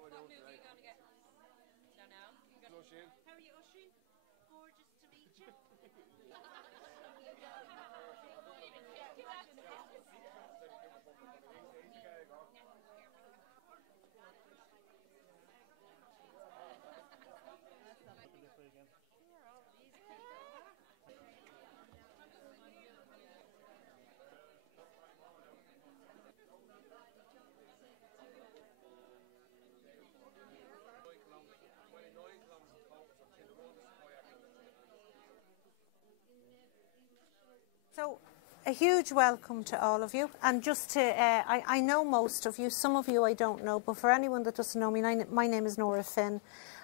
What movie are you going to get? Don't know. How are you, Oisin? Gorgeous to meet you. So, a huge welcome to all of you. And just to, I know most of you, some of you I don't know, but for anyone that doesn't know me, my name is Nora Finn,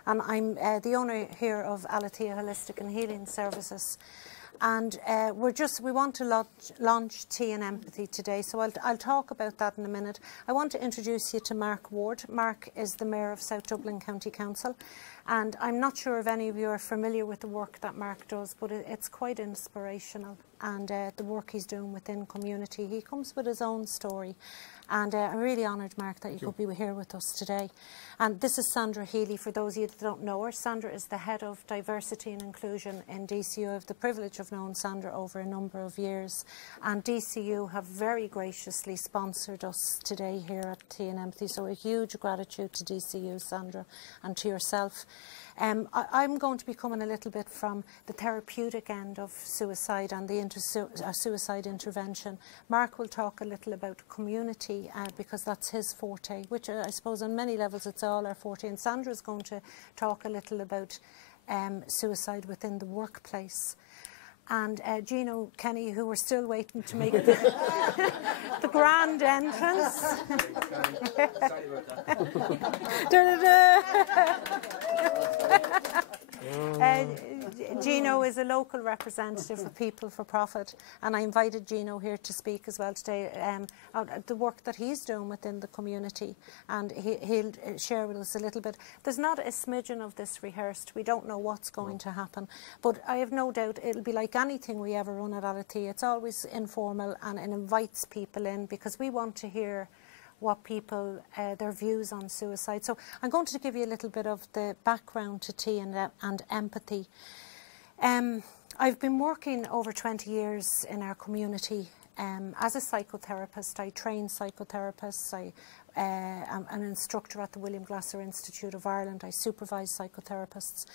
and I'm the owner here of Alethea Holistic and Healing Services. And we want to launch Tea and Empathy today, so I'll talk about that in a minute. I want to introduce you to Mark Ward. Mark is the Mayor of South Dublin County Council, and I'm not sure if any of you are familiar with the work that Mark does, but it's quite inspirational, and the work he's doing within community. He comes with his own story, and I'm really honoured, Mark, that you could be here with us today. And this is Sandra Healy, for those of you that don't know her. Sandra is the Head of Diversity and Inclusion in DCU. I have the privilege of knowing Sandra over a number of years, and DCU have very graciously sponsored us today here at Tea and Empathy, so a huge gratitude to DCU, Sandra, and to yourself. I'm going to be coming a little bit from the therapeutic end of suicide and the suicide intervention. Mark will talk a little about community because that's his forte, which I suppose on many levels it's all our forte. And Sandra's going to talk a little about suicide within the workplace. And Gino Kenny, who we're still waiting to make the grand entrance. Sorry about that. Gino is a local representative for People for Profit, and I invited Gino here to speak as well today the work that he's doing within the community, and he'll share with us a little bit. There's not a smidgen of this rehearsed. We don't know what's going to happen, but I have no doubt it'll be like anything we ever run at Alethea. It's always informal, and it invites people in because we want to hear what people, their views on suicide. So I'm going to give you a little bit of the background to Tea and Empathy. I've been working over 20 years in our community as a psychotherapist. I train psychotherapists. I'm an instructor at the William Glasser Institute of Ireland. I supervise psychotherapists.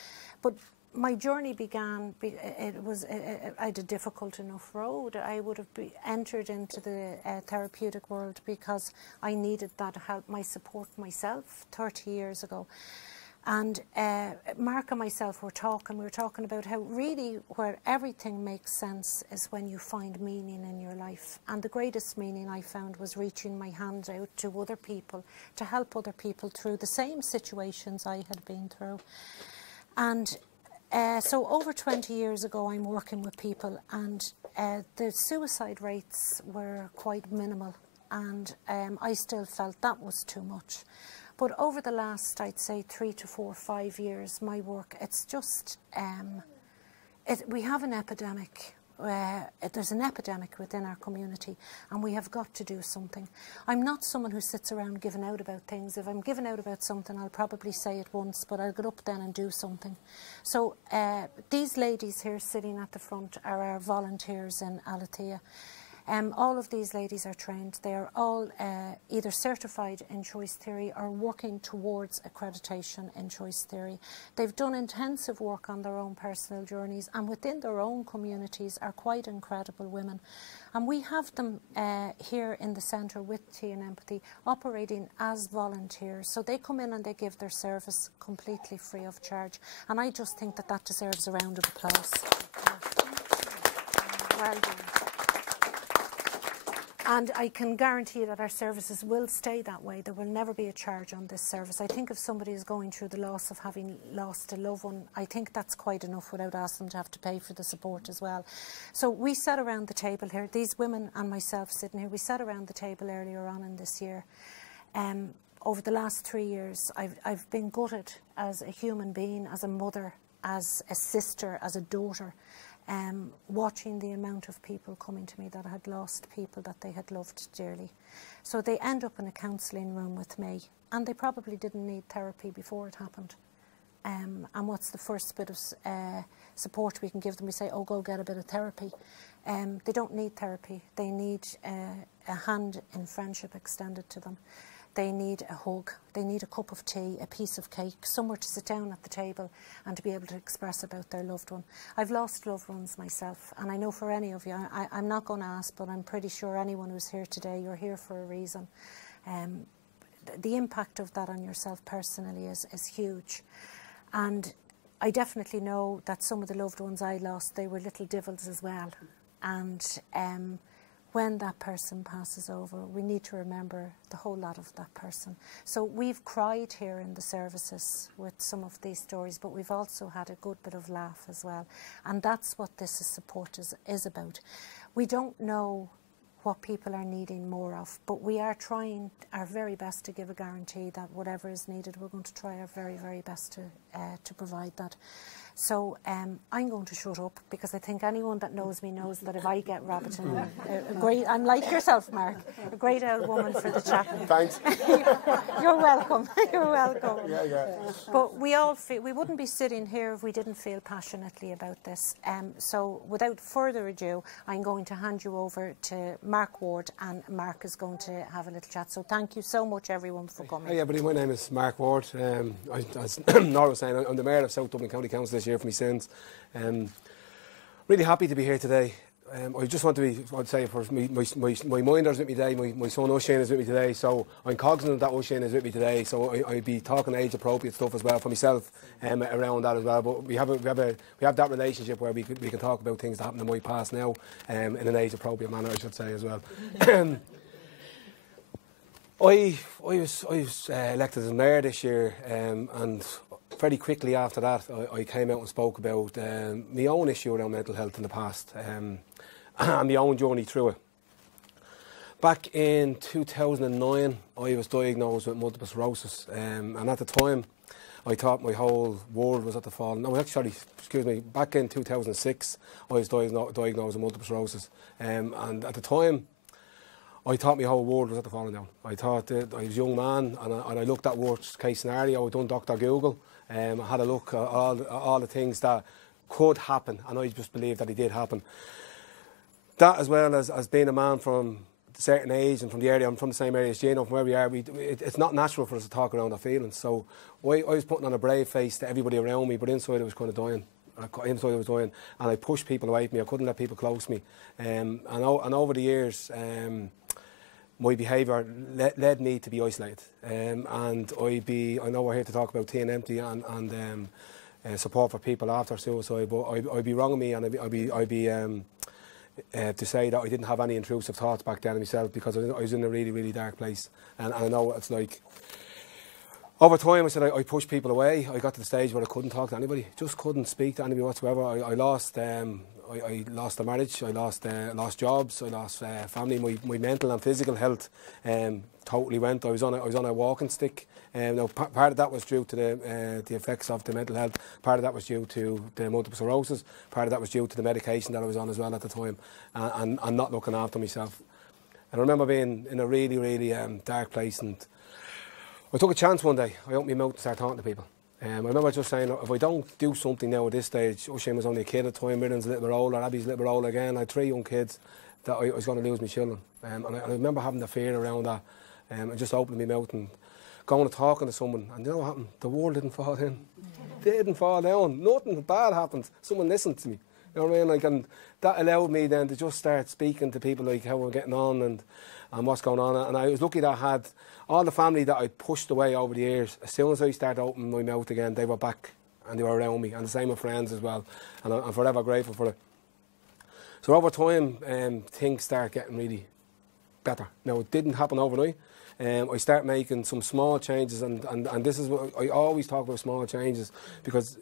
But my journey began, I had a difficult enough road. I would have entered into the therapeutic world because I needed that help, my support myself 30 years ago. And Mark and myself were talking about how really where everything makes sense is when you find meaning in your life. And the greatest meaning I found was reaching my hand out to other people, to help other people through the same situations I had been through. And so over 20 years ago, I'm working with people, and the suicide rates were quite minimal, and I still felt that was too much. But over the last, I'd say 3 to 4, 5 years, my work, it's just, we have an epidemic. There's an epidemic within our community, and we have got to do something. I'm not someone who sits around giving out about things. If I'm giving out about something, I'll probably say it once, but I'll get up then and do something. So these ladies here sitting at the front are our volunteers in Alethea. All of these ladies are trained. They are all either certified in choice theory or working towards accreditation in choice theory. They've done intensive work on their own personal journeys, and within their own communities are quite incredible women. And we have them here in the centre with Tea and Empathy operating as volunteers. So they come in and they give their service completely free of charge. And I just think that that deserves a round of applause. Well done. And I can guarantee you that our services will stay that way. There will never be a charge on this service. I think if somebody is going through the loss of having lost a loved one, I think that's quite enough without asking them to have to pay for the support as well. So we sat around the table here, these women and myself sitting here, we sat around the table earlier on in this year. Over the last 3 years, I've been gutted as a human being, as a mother, as a sister, as a daughter. watching the amount of people coming to me that had lost people that they had loved dearly. So they end up in a counselling room with me, and they probably didn't need therapy before it happened. And what's the first bit of support we can give them? We say, oh, go get a bit of therapy. They don't need therapy. They need a hand in friendship extended to them. They need a hug. They need a cup of tea, a piece of cake, somewhere to sit down at the table and to be able to express about their loved one. I've lost loved ones myself, and I know for any of you, I'm not going to ask, but I'm pretty sure anyone who's here today, you're here for a reason. The impact of that on yourself personally is huge. And I definitely know that some of the loved ones I lost, they were little devils as well. And when that person passes over, we need to remember the whole lot of that person. So we've cried here in the services with some of these stories, but we've also had a good bit of laugh as well. And that's what this support is about. We don't know what people are needing more of, but we are trying our very best to give a guarantee that whatever is needed, we're going to try our very, very best to provide that. So I'm going to shut up, because I think anyone that knows me knows that if I get rabbiting, I'm like yourself, Mark, a great old woman for the chat. Thanks. You're welcome. You're welcome. Yeah. But we all feel, we wouldn't be sitting here if we didn't feel passionately about this. So without further ado, I'm going to hand you over to Mark Ward, and Mark is going to have a little chat. So thank you so much, everyone, for coming. Hey everybody, my name is Mark Ward. As Nora was saying, I'm the Mayor of South Dublin County Council this year for my sins. Really happy to be here today. I just want to be, I'd say, for my minder's with me today, my son Oisin is with me today, so I'm cognizant that Oisin is with me today, so I'd be talking age appropriate stuff as well for myself around that as well. But we have that relationship where we can talk about things that happen in my past now in an age appropriate manner, I should say as well. I was elected as mayor this year, and very quickly after that I came out and spoke about my own issue around mental health in the past, and my own journey through it. Back in 2009 I was diagnosed with multiple sclerosis, and at the time I thought my whole world was at the fall. No, actually, excuse me, back in 2006 I was diagnosed with multiple sclerosis, and at the time I thought my whole world was at the falling down. I thought that I was a young man, and I looked at worst case scenario. I done Dr. Google. I had a look at all the things that could happen, and I just believed that it did happen. That, as well as being a man from a certain age and from the area, I'm from the same area as Gino, from where we are, it's not natural for us to talk around our feelings. So I was putting on a brave face to everybody around me, but inside I was kind of dying. Inside I was dying, and I pushed people away from me. I couldn't let people close to me. And over the years, my behaviour led me to be isolated, and I know we're here to talk about Tea and Empty and support for people after suicide, but I'd be wrong of me, and I'd be to say that I didn't have any intrusive thoughts back then myself, because I was in a really, really dark place, and I know what it's like. Over time, I said I pushed people away. I got to the stage where I couldn't talk to anybody, just couldn't speak to anybody whatsoever. I lost a marriage, I lost jobs, I lost family. My mental and physical health totally went. I was on a walking stick. Now, part of that was due to the effects of the mental health. Part of that was due to the multiple sclerosis. Part of that was due to the medication that I was on as well at the time, and not looking after myself. And I remember being in a really, really dark place, and I took a chance one day. I opened my mouth and started talking to people. I remember just saying, if I don't do something now at this stage, Oisin was only a kid at the time, Miriam's a little bit older, Abby's a little bit older again. I had 3 young kids that I was going to lose my children. And I remember having the fear around that, and just opening my mouth and going and talking to someone. And you know what happened? The world didn't fall in. It didn't fall down. Nothing bad happened. Someone listened to me. You know what I mean? And that allowed me then to just start speaking to people, like how we're getting on and what's going on. And I was lucky that I had all the family that I pushed away over the years. As soon as I started opening my mouth again, they were back and they were around me, and the same with friends as well. And I'm forever grateful for it. So over time, things start getting really better. Now, it didn't happen overnight. I start making some small changes, and this is what I always talk about, small changes, because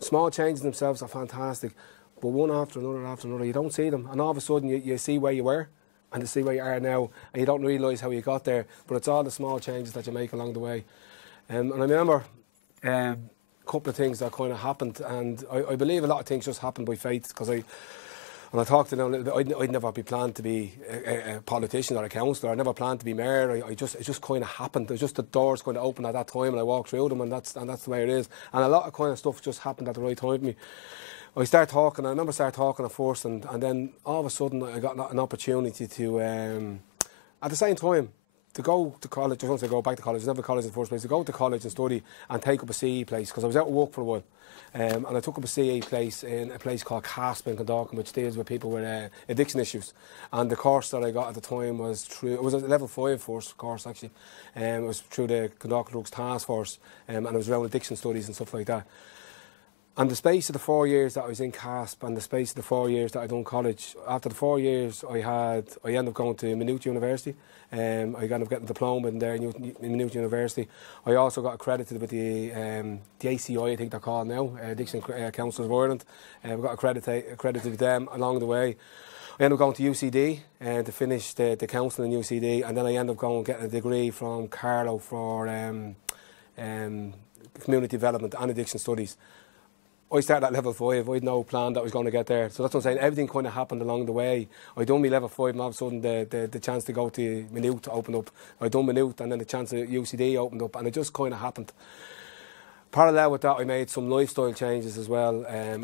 small changes themselves are fantastic, but one after another, you don't see them, and all of a sudden you see where you were and you see where you are now, and you don't realise how you got there, but it's all the small changes that you make along the way. And I remember couple of things that kind of happened, and I believe a lot of things just happened by fate, because when I talked to them a little bit, I'd never be planned to be a politician or a councillor. I never planned to be mayor. It just kind of happened. It was just the doors kind of opened at that time, and I walked through them, and that's the way it is. And a lot of kind of stuff just happened at the right time for me. I remember started talking at first, and then all of a sudden I got an opportunity to, at the same time, to go to college. I was going to go back to college. I was never college in the first place. To go to college and study and take up a CE place, because I was out of work for a while. And I took up a CE place in a place called CASP in Clondalkin, which deals with people with addiction issues. And the course that I got at the time was it was a level 5 course actually. It was through the Clondalkin Drugs Task Force, and it was around addiction studies and stuff like that. And the space of the 4 years that I was in CASP and the space of the 4 years that I done college, after the 4 years I ended up going to Maynooth University. I ended up getting a diploma in there in Maynooth University. I also got accredited with the ACI, I think they're called now, Addiction Council of Ireland. We got accredited with them along the way. I ended up going to UCD to finish the council in UCD, and then I ended up going getting a degree from Carlow for community development and addiction studies. I started at level 5. I had no plan that I was going to get there. So that's what I'm saying. Everything kind of happened along the way. I done my level 5, and all of a sudden the chance to go to Maynooth opened up. I done Maynooth, and then the chance at UCD opened up, and it just kind of happened. Parallel with that, I made some lifestyle changes as well. I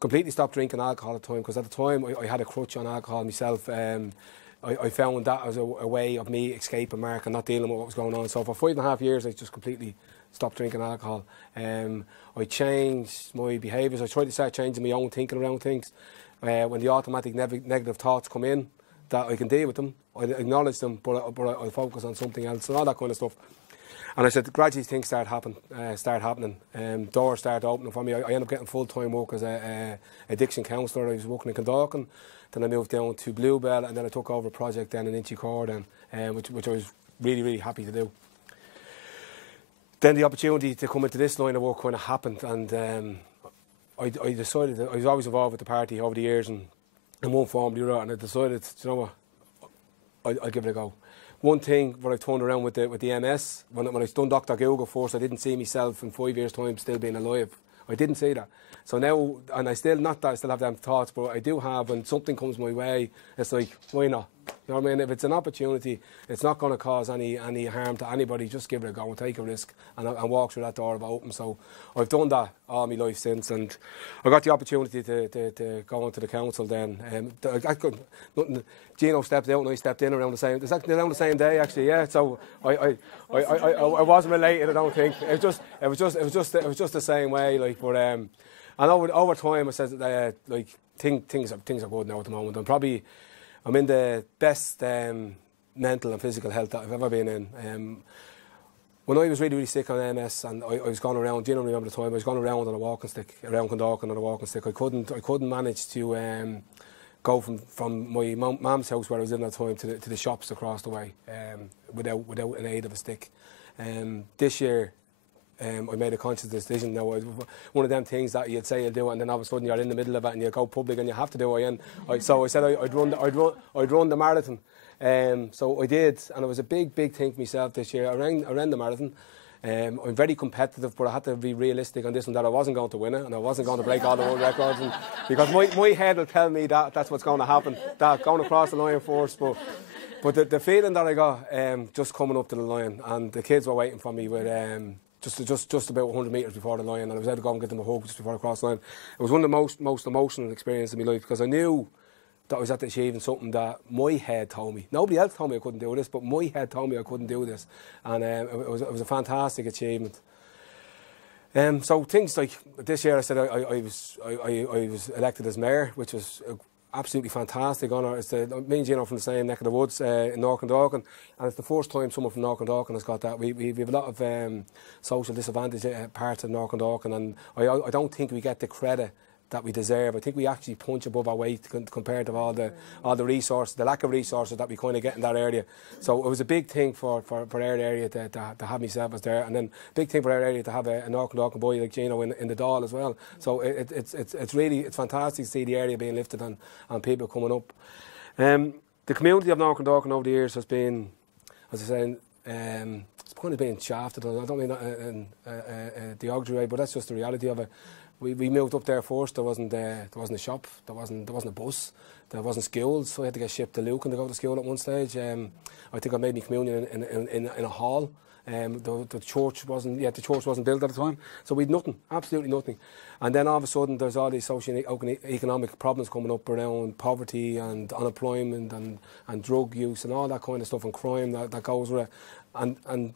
completely stopped drinking alcohol at the time, because at the time I had a crutch on alcohol myself. I found that as a way of me escaping Mark and not dealing with what was going on. So for 5.5 years, I just completely stopped drinking alcohol. I changed my behaviours. I tried to start changing my own thinking around things. When the automatic negative thoughts come in, that I can deal with them, I acknowledge them, but I'll focus on something else and all that kind of stuff. And I said, gradually things start happening. Doors started opening for me. I ended up getting full-time work as a addiction counsellor. I was working in Clondalkin. Then I moved down to Bluebell, and then I took over a project then in Inchicore, which I was really, really happy to do. Then the opportunity to come into this line of work kind of happened, and I decided that I was always involved with the party over the years, and in one form or the other, and I decided, you know what, I'll give it a go. One thing what I've turned around with the MS, when I done Dr. Google first, I didn't see myself in 5 years' time still being alive. I didn't see that. So now, and I still have them thoughts, but I do have, when something comes my way, it's like, why not? You know what I mean? If it's an opportunity, it's not going to cause any harm to anybody, just give it a go and take a risk and walk through that door of open. So I've done that all my life since, and I got the opportunity to go into the council then. Gino stepped out and I stepped in around the same day actually, yeah. So I wasn't related, I don't think. It was just the same way, like. But and over time, I said that like things are good now at the moment. I'm in the best mental and physical health that I've ever been in. When I was really, really sick on MS, and I was going around, do you remember the time? I was going around on a walking stick, around Clondalkin on a walking stick. I couldn't manage to go from my mum's house where I was living at the time to the shops across the way without an aid of a stick. This year, I made a conscious decision. Now, one of them things that you'd say you'll do it, and then all of a sudden you're in the middle of it and you go public and you have to do it. So I said I'd run the marathon. So I did, and it was a big thing for myself this year. I ran the marathon. I'm very competitive, but I had to be realistic on this one, that I wasn't going to win it and I wasn't going to break all the world records. Because my head will tell me that that's what's going to happen, that going across the line first. But the feeling that I got just coming up to the line, and the kids were waiting for me with just about 100 metres before the line, and I was able to go and get them a hug just before I crossed the line. It was one of the most emotional experiences in my life, because I knew that I was at achieving something that my head told me. Nobody else told me I couldn't do this, but my head told me I couldn't do this, and it was a fantastic achievement. So things like this year, I said I was elected as mayor, which was absolutely fantastic honour. It's me and Gino from the same neck of the woods in North Clondalkin, and it's the first time someone from North Clondalkin has got that. We have a lot of social disadvantage parts of North Clondalkin, and I don't think we get the credit that we deserve. I think we actually punch above our weight compared to all the resources, the lack of resources that we kind of get in that area. So it was a big thing for our area to have myself as there, and then big thing for our area to have a North Clondalkin boy like Gino in the Dáil as well. So it's fantastic to see the area being lifted and people coming up. The community of North Clondalkin over the years has been, as I say, it's kind of being shafted, and I don't mean that in a derogatory way, but that's just the reality of it. We moved up there first. There wasn't a shop. There wasn't a bus. There wasn't schools. So I had to get shipped to Lucan to go to school at one stage. I think I made my communion in a hall. The church wasn't built at the time, so we'd nothing, absolutely nothing. And then all of a sudden there's all these socio-economic problems coming up around poverty and unemployment and drug use and all that kind of stuff, and crime that goes with it, and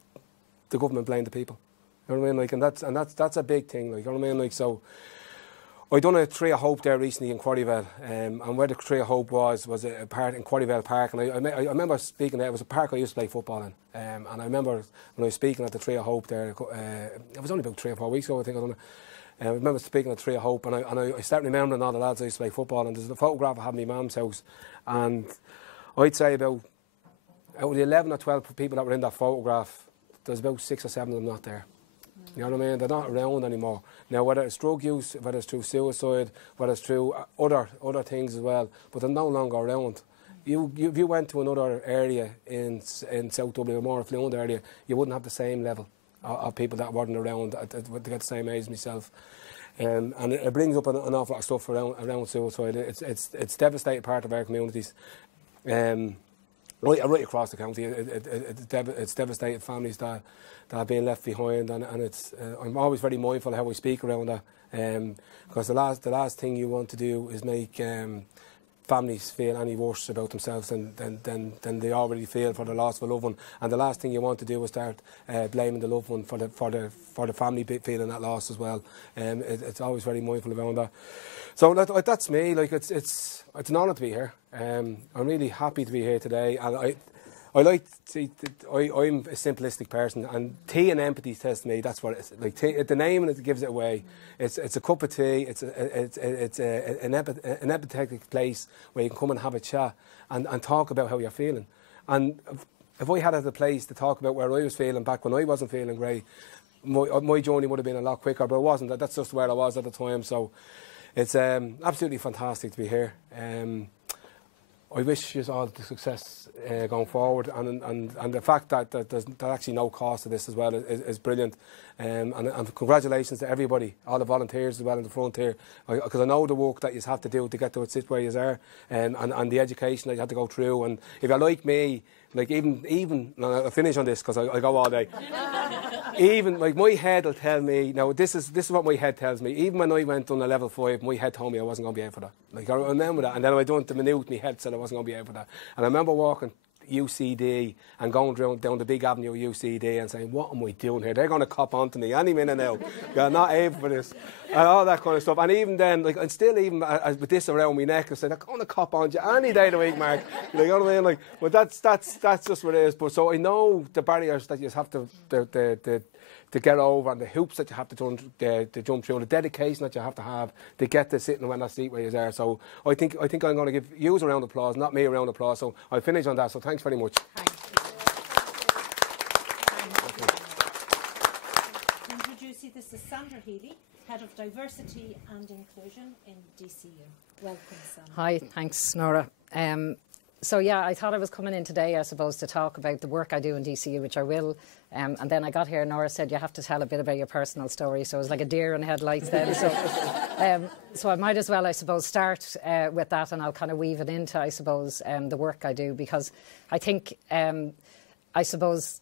the government blamed the people. You know what I mean? Like, and that's a big thing. Like, you know what I mean? Like, so I done a Tree of Hope there recently in Quarryvale, and where the Tree of Hope was a part in Quarryvale Park, and I remember speaking there. It was a park I used to play football in, and I remember when I was speaking at the Tree of Hope there, it was only about 3 or 4 weeks ago, I think. I don't know. I remember speaking at the Tree of Hope, and I started remembering all the lads I used to play football, and there's a photograph I have in my mum's house, and I'd say out of the 11 or 12 people that were in that photograph, there's about 6 or 7 of them not there. You know what I mean? They're not around anymore. Now, whether it's drug use, whether it's through suicide, whether it's through other things as well, but they're no longer around. If you went to another area in South Dublin, a more affluent area, you wouldn't have the same level of people that weren't around to get the same age as myself. And it brings up an awful lot of stuff around suicide. It's devastated part of our communities. Right across the county, it's devastated families that are being left behind, and it's I'm always very mindful of how I speak around that, because the last thing you want to do is make families feel any worse about themselves than they already feel for the loss of a loved one, and the last thing you want to do is start blaming the loved one for the family feeling that loss as well. It's always very mindful around that. So that's me. Like, it's an honour to be here. I'm really happy to be here today, and I'm a simplistic person, and tea and empathy says to me that's what it is. Like, tea, the name and it gives it away. It's a cup of tea. It's an empathetic place where you can come and have a chat and talk about how you're feeling. And if I had a place to talk about where I was feeling back when I wasn't feeling great, my journey would have been a lot quicker, but it wasn't. That's just where I was at the time. So it's absolutely fantastic to be here. I wish you all the success going forward, and the fact that there's actually no cost to this as well is brilliant. And congratulations to everybody, all the volunteers as well in the front here, because I know the work that you have to do to get to sit where you are, and the education that you have to go through. And if you're like me, like even I'll finish on this because I go all day. Even like my head will tell me, now this is what my head tells me. Even when I went on a level 5, my head told me I wasn't going to be able for that. Like, I remember that, and then I done the minute, my head said I wasn't going to be able for that. And I remember walking UCD and going down the big avenue of UCD and saying, what am I doing here? They're going to cop onto me any minute now. You're not able for this. And all that kind of stuff. And even then, like, and still even with this around my neck, I said, they're going to cop on you any day of the week, Mark. You know what I mean? Like, but that's just what it is. But so I know the barriers that you have to get over, and the hoops that you have to jump through, the dedication that you have to get to sitting in that seat where you're there. So I think I'm going to give you a round of applause, not me a round of applause. So I'll finish on that. So thanks very much. Introducing this is Sandra Healy, Head of Diversity and Inclusion in DCU. Welcome, Sandra. Hi, thanks, Nora. So yeah, I thought I was coming in today, I suppose, to talk about the work I do in DCU, which I will. And then I got here, Nora said, you have to tell a bit about your personal story. So it was like a deer in headlights then. So I might as well, I suppose, start with that, and I'll kind of weave it into, I suppose, the work I do. Because I think, I suppose,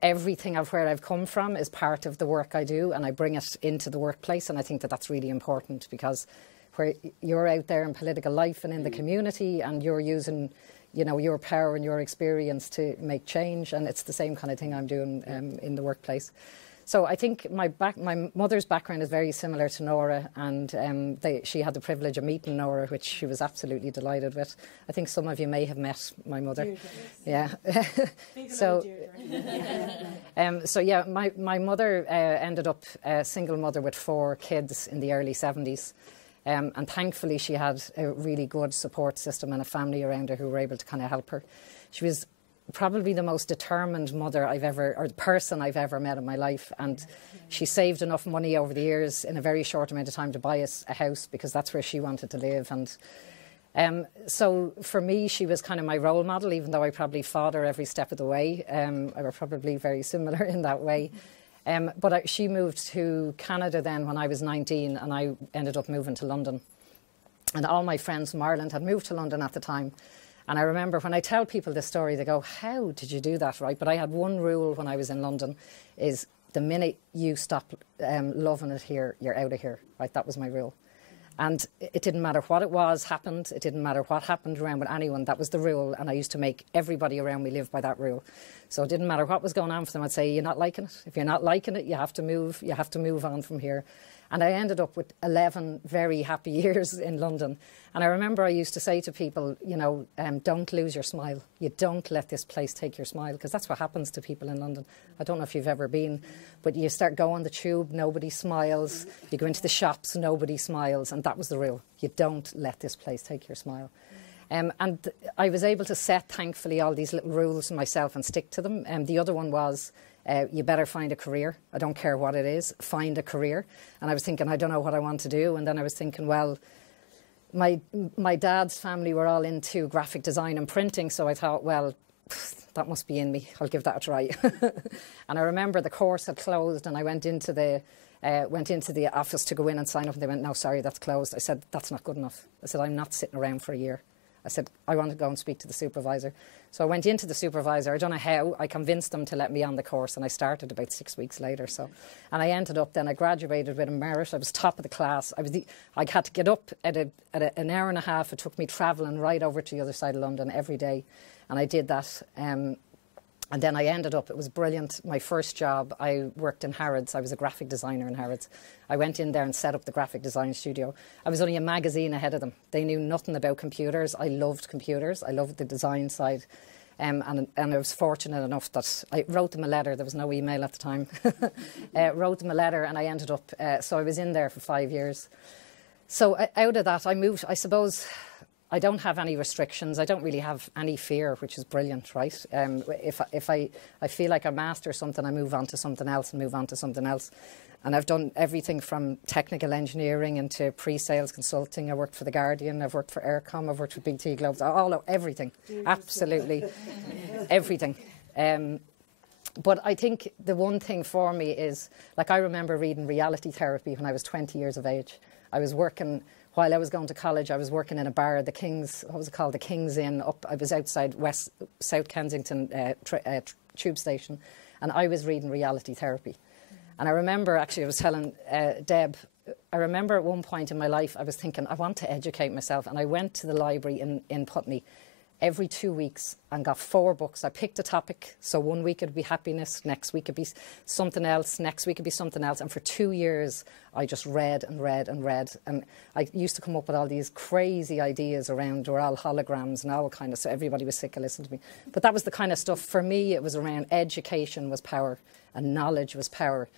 everything of where I've come from is part of the work I do, and I bring it into the workplace. And I think that that's really important, because where you're out there in political life and in the community, and you're using, you know, your power and your experience to make change, and it's the same kind of thing I'm doing in the workplace. So I think my mother's background is very similar to Nora, and she had the privilege of meeting Nora, which she was absolutely delighted with. I think some of you may have met my mother. Yeah. So yeah, my mother ended up a single mother with 4 kids in the early 70s. And thankfully she had a really good support system and a family around her who were able to kind of help her. She was probably the most determined mother person I've ever met in my life, and she saved enough money over the years in a very short amount of time to buy us a house, because that's where she wanted to live. And So for me, she was kind of my role model, even though I probably fought her every step of the way. I were probably very similar in that way. But she moved to Canada then when I was 19, and I ended up moving to London. And all my friends from Ireland had moved to London at the time. And I remember when I tell people this story, they go, how did you do that, right? But I had one rule when I was in London, is the minute you stop loving it here, you're out of here, right? That was my rule. And it didn't matter what it was happened. It didn't matter what happened around with anyone. That was the rule. And I used to make everybody around me live by that rule. So it didn't matter what was going on for them. I'd say, you're not liking it. If you're not liking it, you have to move. You have to move on from here. And I ended up with 11 very happy years in London. And I remember I used to say to people, you know, don't lose your smile. You don't let this place take your smile, because that's what happens to people in London. I don't know if you've ever been, but you start going on the tube, nobody smiles. You go into the shops, nobody smiles. And that was the rule. You don't let this place take your smile. And I was able to set, thankfully, all these little rules for myself and stick to them. The other one was, you better find a career. I don't care what it is, find a career. And I was thinking, I don't know what I want to do. And then I was thinking, well, my dad's family were all into graphic design and printing. So I thought, well, that must be in me. I'll give that a try. And I remember the course had closed, and I went into the office to go in and sign up. And they went, no, sorry, that's closed. I said, that's not good enough. I said, I'm not sitting around for a year. I said, I want to go and speak to the supervisor. So I went into the supervisor. I don't know how. I convinced them to let me on the course, and I started about 6 weeks later. And I ended up then, I graduated with a merit. I was top of the class. I had to get up at an hour and a half. It took me travelling right over to the other side of London every day. And I did that. And then I ended up, it was brilliant. My first job, I worked in Harrods. I was a graphic designer in Harrods. I went in there and set up the graphic design studio. I was only a magazine ahead of them. They knew nothing about computers. I loved computers. I loved the design side. And I was fortunate enough that I wrote them a letter. There was no email at the time. Wrote them a letter, and I ended up, so I was in there for 5 years. So out of that, I moved, I suppose, I don't have any restrictions. I don't really have any fear, which is brilliant, right? If I feel like I master something, I move on to something else and move on to something else. And I've done everything from technical engineering into pre-sales consulting. I worked for The Guardian, I've worked for Aircom, I've worked for BT Globes, everything, absolutely, everything. But I think the one thing for me is, like, I remember reading Reality Therapy when I was 20 years of age. I was working, while I was going to college, I was working in a bar, the King's, what was it called? The King's Inn. I was outside South Kensington tube station, and I was reading Reality Therapy. And I remember, actually, I was telling Deb, I remember at one point in my life, I was thinking, I want to educate myself. And I went to the library in Putney every 2 weeks and got 4 books. I picked a topic. So one week it'd be happiness, next week it'd be something else, next week it'd be something else. And for 2 years, I just read and read and read. And I used to come up with all these crazy ideas around, or all holograms and all kind of, so everybody was sick of listening to me. But that was the kind of stuff, for me, it was around education was power and knowledge was power.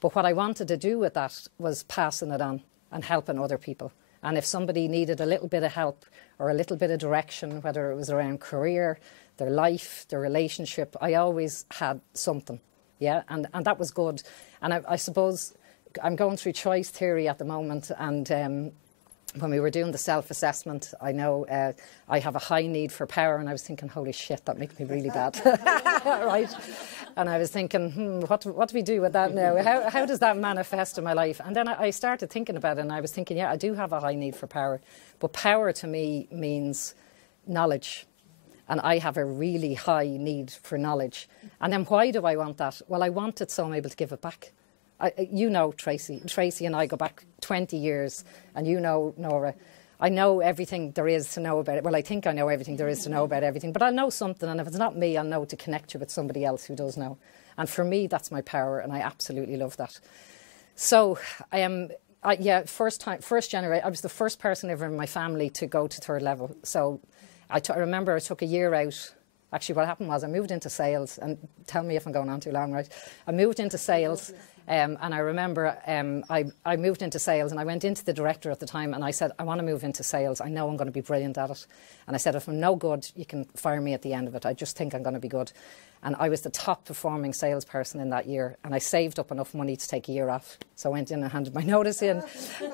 But what I wanted to do with that was passing it on and helping other people. And if somebody needed a little bit of help or a little bit of direction, whether it was around career, their life, their relationship, I always had something, yeah, and that was good. And I suppose I'm going through choice theory at the moment, and when we were doing the self-assessment, I know I have a high need for power, and I was thinking, holy shit, that makes me really bad, right? And I was thinking, what do we do with that now? How does that manifest in my life? And then I started thinking about it, and I was thinking, yeah, I do have a high need for power, but power to me means knowledge. And I have a really high need for knowledge. And then why do I want that? Well, I want it so I'm able to give it back. You know Tracy. Tracy and I go back 20 years, and you know Nora. I know everything there is to know about it. Well, I think I know everything there is to know about everything, but I'll know something, and if it's not me, I'll know to connect you with somebody else who does know. And for me, that's my power, and I absolutely love that. So first generation, I was the first person ever in my family to go to 3rd level. So I remember I took a year out Actually, what happened was I moved into sales, and tell me if I'm going on too long, right? I moved into sales, and I remember I moved into sales, and I went into the director at the time, and I said, I want to move into sales. I know I'm going to be brilliant at it. And I said, if I'm no good, you can fire me at the end of it. I just think I'm going to be good. And I was the top performing salesperson in that year, and I saved up enough money to take a year off. So I went in and handed my notice in,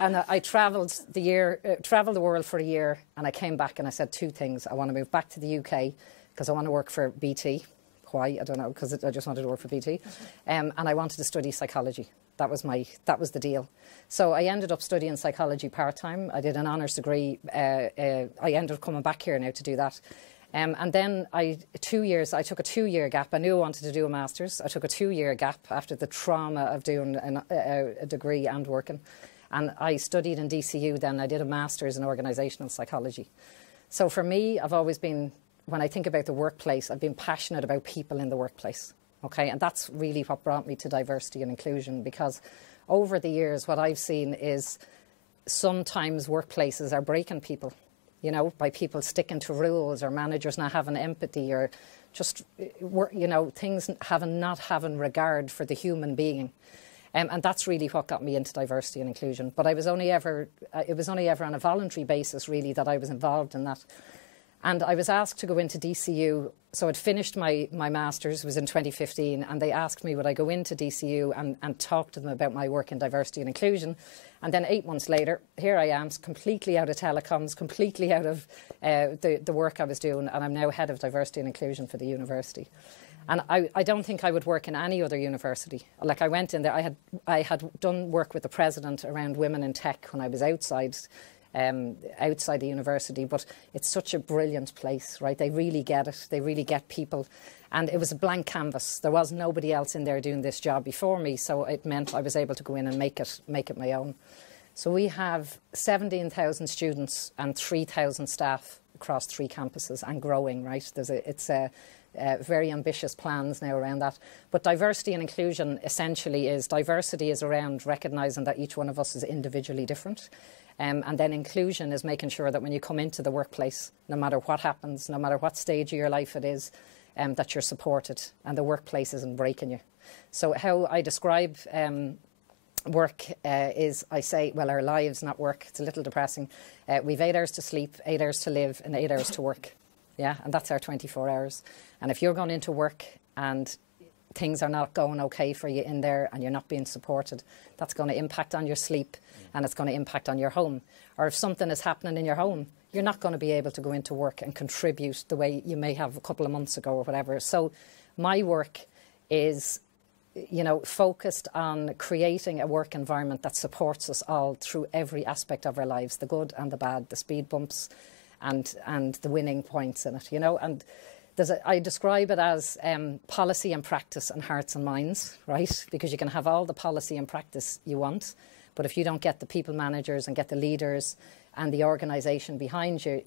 and I travelled the world for a year, and I came back and I said two things. I want to move back to the UK because I want to work for BT. Why? I don't know, because I just wanted to work for BT. And I wanted to study psychology. That was the deal. So I ended up studying psychology part-time. I did an honours degree. I ended up coming back here now to do that. And then I took a 2-year gap. I knew I wanted to do a master's. I took a 2-year gap after the trauma of doing a degree and working. And I studied in DCU then. I did a master's in organisational psychology. So for me, I've always been, when I think about the workplace, I've been passionate about people in the workplace. Okay, and that's really what brought me to diversity and inclusion, because over the years, what I've seen is sometimes workplaces are breaking people, you know, by people sticking to rules, or managers not having empathy, or just, you know, things not having regard for the human being. And that's really what got me into diversity and inclusion. But it was only ever on a voluntary basis, really, that I was involved in that. And I was asked to go into DCU. So I'd finished my master's, was in 2015, and they asked me would I go into DCU and talk to them about my work in diversity and inclusion. And then 8 months later, here I am, completely out of telecoms, completely out of the work I was doing, and I'm now head of diversity and inclusion for the university. And I don't think I would work in any other university. Like, I went in there, I had done work with the president around women in tech when I was outside the university, but it's such a brilliant place, right? They really get it. They really get people. And it was a blank canvas. There was nobody else in there doing this job before me, so it meant I was able to go in and make it my own. So we have 17,000 students and 3,000 staff across 3 campuses, and growing, right? It's very ambitious plans now around that. But diversity and inclusion essentially is, diversity is around recognising that each one of us is individually different. And then inclusion is making sure that when you come into the workplace, no matter what happens, no matter what stage of your life it is, that you're supported and the workplace isn't breaking you. So how I describe work is, I say, well, our lives, not work. It's a little depressing. We've 8 hours to sleep, 8 hours to live, and 8 hours to work. Yeah, and that's our 24 hours. And if you're going into work and things are not going okay for you in there and you're not being supported, that's going to impact on your sleep, and it's going to impact on your home. Or if something is happening in your home, you're not going to be able to go into work and contribute the way you may have a couple of months ago or whatever. So my work is, you know, focused on creating a work environment that supports us all through every aspect of our lives, the good and the bad, the speed bumps and the winning points in it, you know. And I describe it as policy and practice and hearts and minds, right? Because you can have all the policy and practice you want, but if you don't get the people managers and get the leaders and the organisation behind you,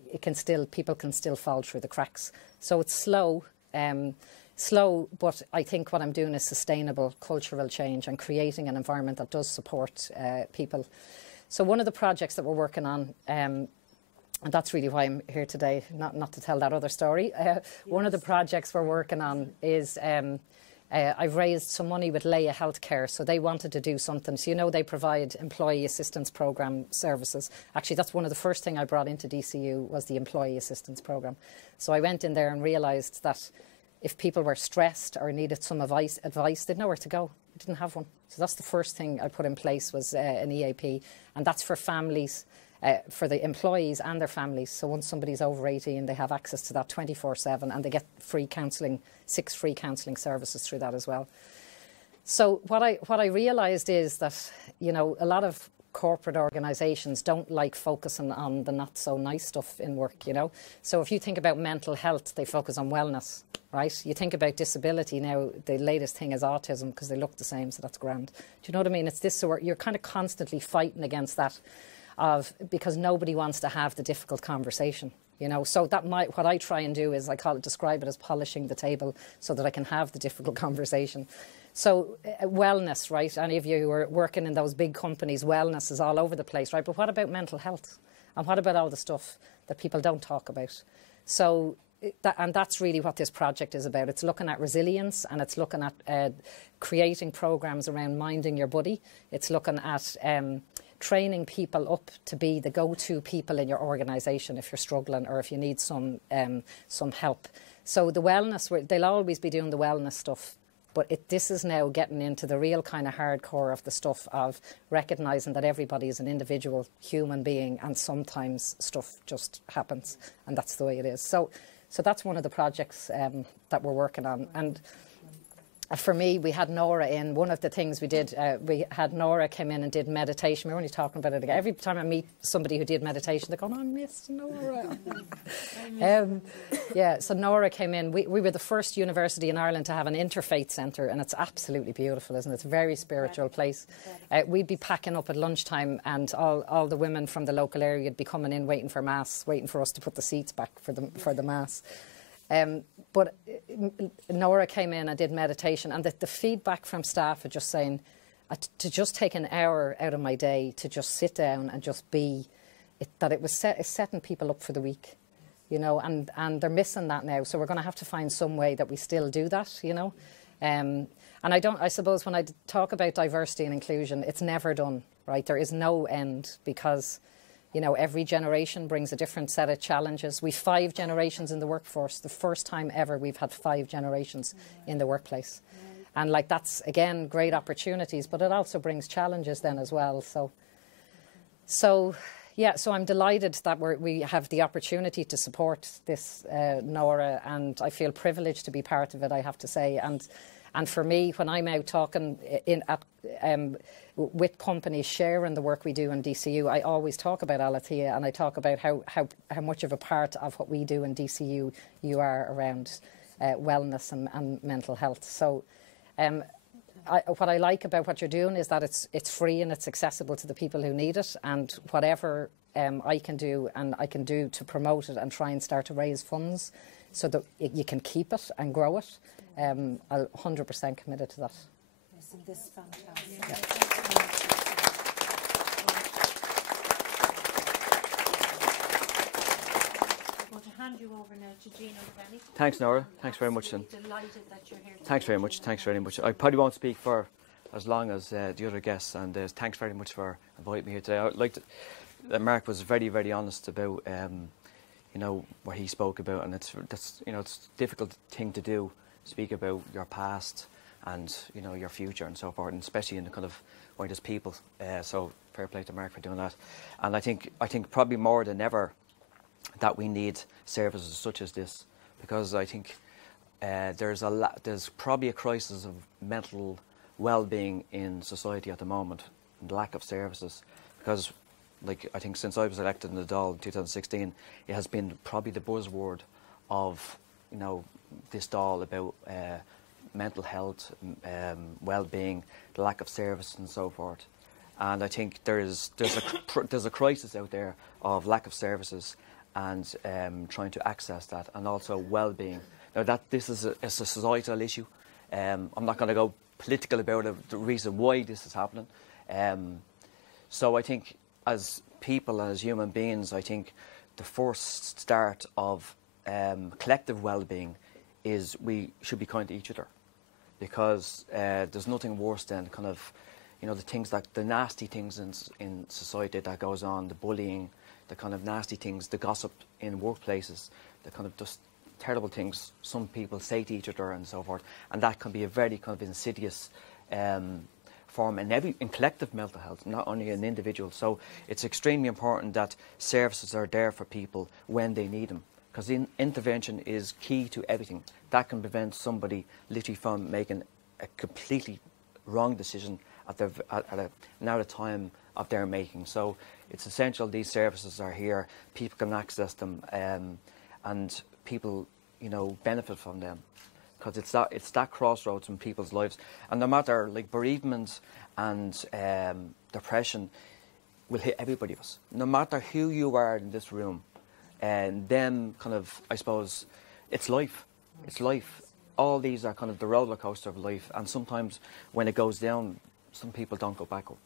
people can still fall through the cracks. So it's slow, but I think what I'm doing is sustainable cultural change and creating an environment that does support people. So one of the projects that we're working on, and that's really why I'm here today, not to tell that other story. One of the projects we're working on is I've raised some money with Alethea Healthcare, so they wanted to do something. So, you know, they provide employee assistance programme services. Actually, that's one of the first thing I brought into DCU was the employee assistance programme. So I went in there and realised that if people were stressed or needed some advice, they'd nowhere to go. They didn't have one. So that's the first thing I put in place was an EAP, and that's for families. For the employees and their families. So once somebody's over 18, they have access to that 24/7, and they get free counselling, 6 free counselling services through that as well. So what I realised is that, you know, a lot of corporate organisations don't like focusing on the not so nice stuff in work, you know. So if you think about mental health, they focus on wellness, right? You think about disability now, the latest thing is autism because they look the same, so that's grand. Do you know what I mean? It's this sort, you're kind of constantly fighting against that. Because nobody wants to have the difficult conversation, you know. So what I try and do is describe it as polishing the table so that I can have the difficult conversation. So wellness, right? Any of you who are working in those big companies, wellness is all over the place, right? But what about mental health? And what about all the stuff that people don't talk about? So and that's really what this project is about. It's looking at resilience, and it's looking at creating programs around minding your body. It's looking at training people up to be the go-to people in your organisation if you're struggling or if you need some help. So the wellness, they'll always be doing the wellness stuff, but this is now getting into the real kind of hardcore of the stuff of recognising that everybody is an individual human being, and sometimes stuff just happens, and that's the way it is. So that's one of the projects that we're working on. And for me, we had Nora in. One of the things we did, we had Nora come in and did meditation. We were only talking about it again. Every time I meet somebody who did meditation, they go, "Oh, I missed Nora." Yeah, so Nora came in. We were the first university in Ireland to have an interfaith centre, and it's absolutely beautiful, isn't it? It's a very spiritual place. We'd be packing up at lunchtime, and all the women from the local area would be coming in waiting for Mass, waiting for us to put the seats back for the Mass. But Nora came in and did meditation, and the feedback from staff are just saying to just take an hour out of my day to just sit down and just be, that it was setting people up for the week, you know, and they're missing that now. So we're going to have to find some way that we still do that, you know. And I suppose when I talk about diversity and inclusion, it's never done, right? There is no end, because you know, every generation brings a different set of challenges. We've 5 generations in the workforce. The first time ever we've had 5 generations in the workplace. And like, that's, again, great opportunities, but it also brings challenges then as well. So I'm delighted that we have the opportunity to support this, Nora, and I feel privileged to be part of it, I have to say. And for me, when I'm out talking with companies sharing the work we do in DCU, I always talk about Alethea, and I talk about how much of a part of what we do in DCU you are around wellness and mental health. So what I like about what you're doing is that it's free and it's accessible to the people who need it, and whatever I can do to promote it and try and start to raise funds so that you can keep it and grow it, I'm 100% committed to that. Isn't this fantastic? Yeah. I'm going to hand you over now to Gino Benny. Thanks, Nora. Thanks very much. Delighted that you're here. Thanks very much. Thanks very much. I probably won't speak for as long as the other guests, and thanks very much for inviting me here today. I'd like to, Mark was very, very honest about you know, what he spoke about, and it's you know, it's a difficult thing to do, speak about your past and, you know, your future and so forth, and especially in the kind of whitest people. So fair play to Mark for doing that. And I think probably more than ever that we need services such as this, because I think there's probably a crisis of mental well-being in society at the moment, and the lack of services, because like, I think since I was elected in the Dáil in 2016, it has been probably the buzzword of, you know, this Dáil about mental health, well-being, the lack of service and so forth. And I think there's a crisis out there of lack of services and trying to access that, and also well-being. Now this is a societal issue. I'm not going to go political about it, the reason why this is happening. So I think as people, as human beings, I think the first start of collective well-being is we should be kind to each other, because there's nothing worse than kind of, you know, the nasty things in society that goes on, the bullying, the kind of nasty things, the gossip in workplaces, the kind of just terrible things some people say to each other and so forth, and that can be a very kind of insidious form in collective mental health, not only an individual. So it's extremely important that services are there for people when they need them, because intervention is key to everything. That can prevent somebody literally from making a completely wrong decision at a time of their making. So it's essential these services are here, people can access them, and people, you know, benefit from them, because it's that crossroads in people's lives. And no matter, like, bereavement and depression will hit everybody of us, no matter who you are in this room. And then kind of, I suppose, it's life. It's life. All these are kind of the roller coaster of life, and sometimes when it goes down, some people don't go back up.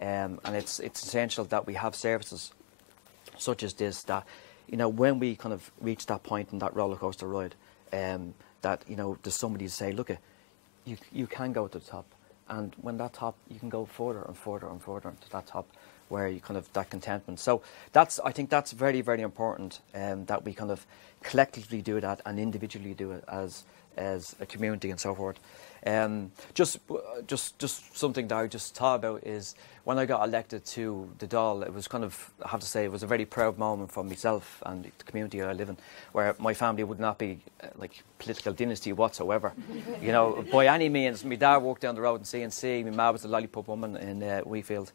And it's essential that we have services such as this that, you know, when we kind of reach that point in that roller coaster ride, that, you know, there's somebody to say, look, you can go to the top, and when that top, you can go further and further and further to that top, where you kind of that contentment. So I think that's very, very important, that we kind of collectively do that and individually do it as a community and so forth. Just something that I just thought about is when I got elected to the Dáil, it was kind of, I have to say, it was a very proud moment for myself and the community I live in, where my family would not be like political dynasty whatsoever. You know, by any means. My dad worked down the road in CNC, my mum was the lollipop woman in Wheatfield.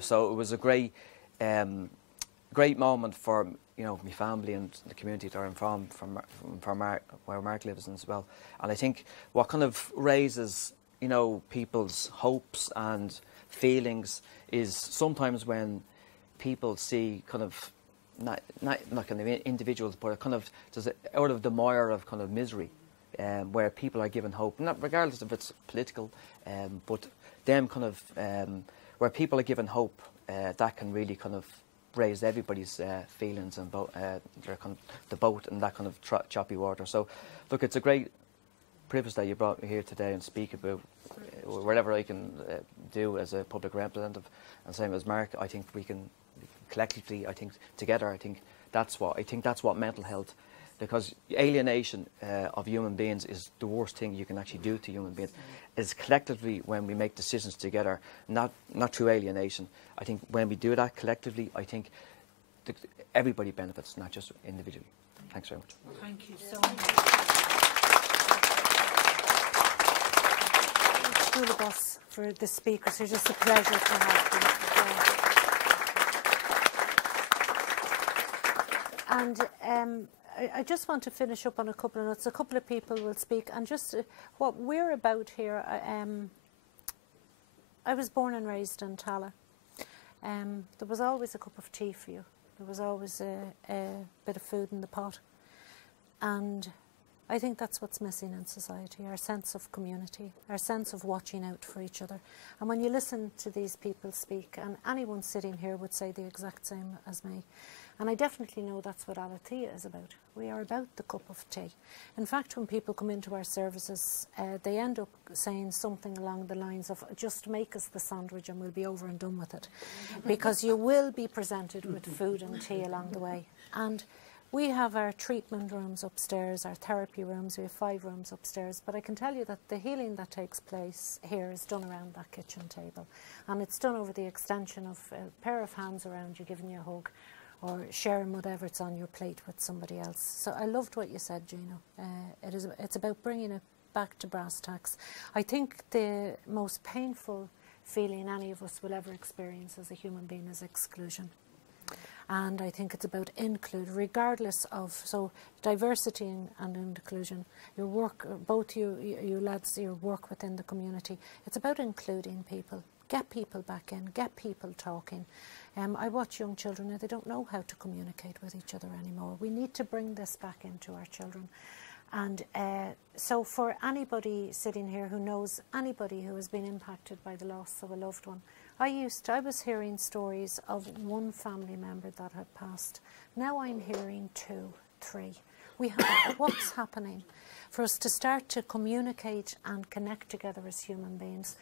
So it was a great moment for, you know, my family and the community that I'm from where Mark lives in as well. And I think what kind of raises, you know, people's hopes and feelings is sometimes when people see kind of not kind of individuals, but kind of just out of the mire of kind of misery, where people are given hope, not regardless if it's political, but them kind of where people are given hope, that can really kind of raise everybody's feelings and their kind of the boat and that kind of choppy water. So, look, it's a great privilege that you brought me here today and speak about whatever I can do as a public representative, and same as Mark. I think we can collectively, I think together, I think that's what mental health, because alienation of human beings is the worst thing you can actually do to human beings. Is collectively when we make decisions together, not through alienation. I think when we do that collectively, I think everybody benefits, not just individually. Thanks very much. Thank you so much. All of us for the speakers. It's just a pleasure to have them. And I just want to finish up on a couple of notes. A couple of people will speak, and just what we're about here. I was born and raised in Tala. There was always a cup of tea for you. There was always a bit of food in the pot. And I think that's what's missing in society, our sense of community, our sense of watching out for each other. And when you listen to these people speak, and anyone sitting here would say the exact same as me, and I definitely know that's what Alethea is about. We are about the cup of tea. In fact, when people come into our services, they end up saying something along the lines of, just make us the sandwich and we'll be over and done with it. Because you will be presented with food and tea along the way. And we have our treatment rooms upstairs, our therapy rooms. We have 5 rooms upstairs. But I can tell you that the healing that takes place here is done around that kitchen table. And it's done over the extension of a pair of hands around you, giving you a hug, or sharing whatever's on your plate with somebody else. So I loved what you said, Gino. It's about bringing it back to brass tacks. I think the most painful feeling any of us will ever experience as a human being is exclusion. And I think it's about include, regardless of, so diversity and inclusion, your work, both you lads, your work within the community, it's about including people. Get people back in, get people talking. I watch young children and they don't know how to communicate with each other anymore. We need to bring this back into our children. And so for anybody sitting here who knows anybody who has been impacted by the loss of a loved one, I was hearing stories of one family member that had passed. Now I'm hearing 2, 3. What's happening? For us to start to communicate and connect together as human beings.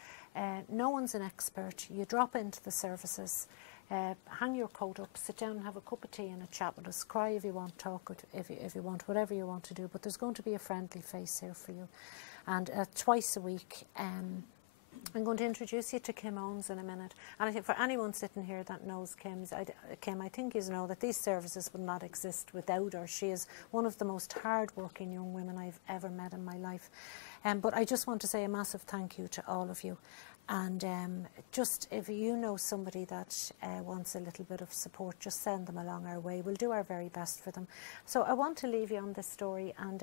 No one's an expert. You drop into the services, hang your coat up, sit down and have a cup of tea and a chat with us. Cry if you want, talk if you want, whatever you want to do. But there's going to be a friendly face here for you. And twice a week, I'm going to introduce you to Kim Owens in a minute. And I think for anyone sitting here that knows Kim, I think you know that these services would not exist without her. She is one of the most hard-working young women I've ever met in my life. But I just want to say a massive thank you to all of you. And just if you know somebody that wants a little bit of support, just send them along our way. We'll do our very best for them. So I want to leave you on this story. And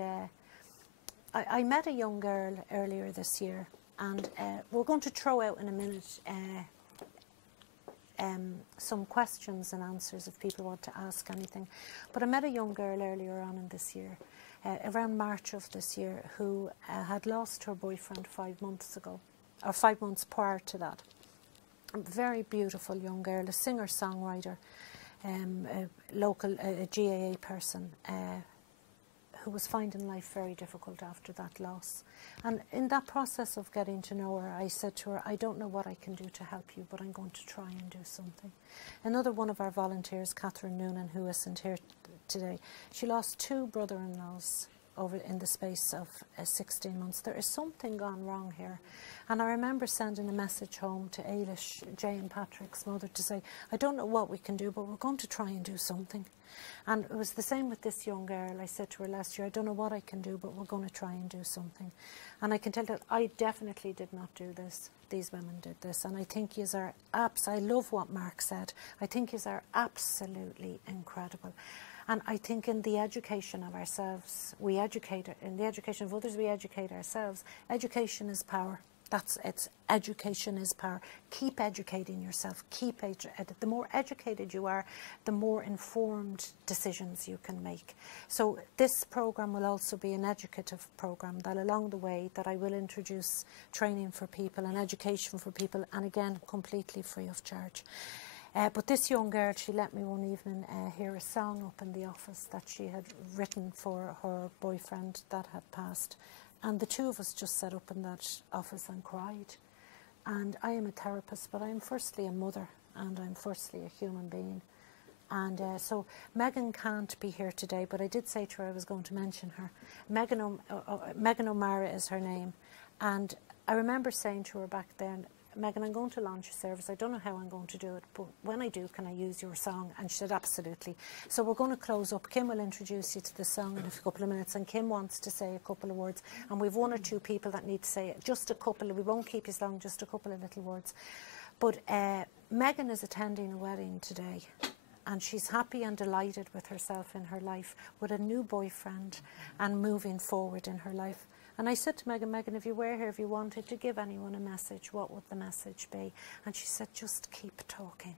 I met a young girl earlier this year. And we're going to throw out in a minute some questions and answers if people want to ask anything. But I met a young girl earlier on in this year, around March of this year, who had lost her boyfriend 5 months ago, or 5 months prior to that. A very beautiful young girl, a singer-songwriter. a local GAA person who was finding life very difficult after that loss. And in that process of getting to know her, I said to her, I don't know what I can do to help you, but I'm going to try and do something. Another one of our volunteers, Catherine Noonan, who isn't here today, she lost 2 brother-in-laws over in the space of 16 months. There is something gone wrong here. And I remember sending a message home to Ailish, Jay and Patrick's mother, to say, I don't know what we can do, but we're going to try and do something. And it was the same with this young girl. I said to her last year, I don't know what I can do, but we're going to try and do something. And I can tell that I definitely did not do this. These women did this. And I think yous are I love what Mark said. I think yous are absolutely incredible. And I think in the education of ourselves, we educate, in the education of others, we educate ourselves. Education is power. Education is power. Keep educating yourself. The more educated you are, the more informed decisions you can make. So this programme will also be an educative programme that along the way that I will introduce training for people and education for people, and again, completely free of charge. But this young girl, she let me one evening hear a song up in the office that she had written for her boyfriend that had passed. And the 2 of us just sat up in that office and cried. And I am a therapist, but I'm firstly a mother, and I'm firstly a human being. And so Megan can't be here today, but I did say to her I was going to mention her. Megan O'Mara is her name. And I remember saying to her back then, Megan, I'm going to launch a service. I don't know how I'm going to do it, but when I do, can I use your song? And she said, absolutely. So we're going to close up. Kim will introduce you to the song in a couple of minutes, and Kim wants to say a couple of words. And we've 1 or 2 people that need to say it. Just a couple. We won't keep you long, just a couple of little words. But Megan is attending a wedding today, and she's happy and delighted with herself in her life, with a new boyfriend and moving forward in her life. And I said to Megan, if you were here, if you wanted to give anyone a message, what would the message be? And she said, just keep talking.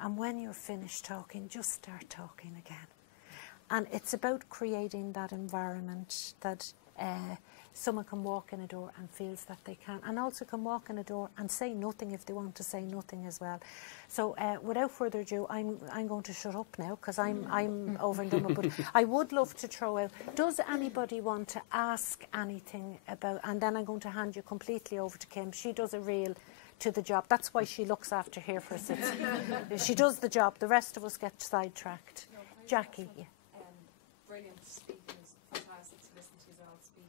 And when you're finished talking, just start talking again. And it's about creating that environment that someone can walk in a door and feels that they can, and also can walk in a door and say nothing if they want to say nothing as well. So without further ado, I'm going to shut up now because I'm over and done with. But I would love to throw out, does anybody want to ask anything about, and then I'm going to hand you completely over to Kim. She does a reel to the job. That's why she looks after here for us. She does the job. The rest of us get sidetracked. No, Jackie. Yeah. Brilliant speakers, fantastic to listen to you all speak.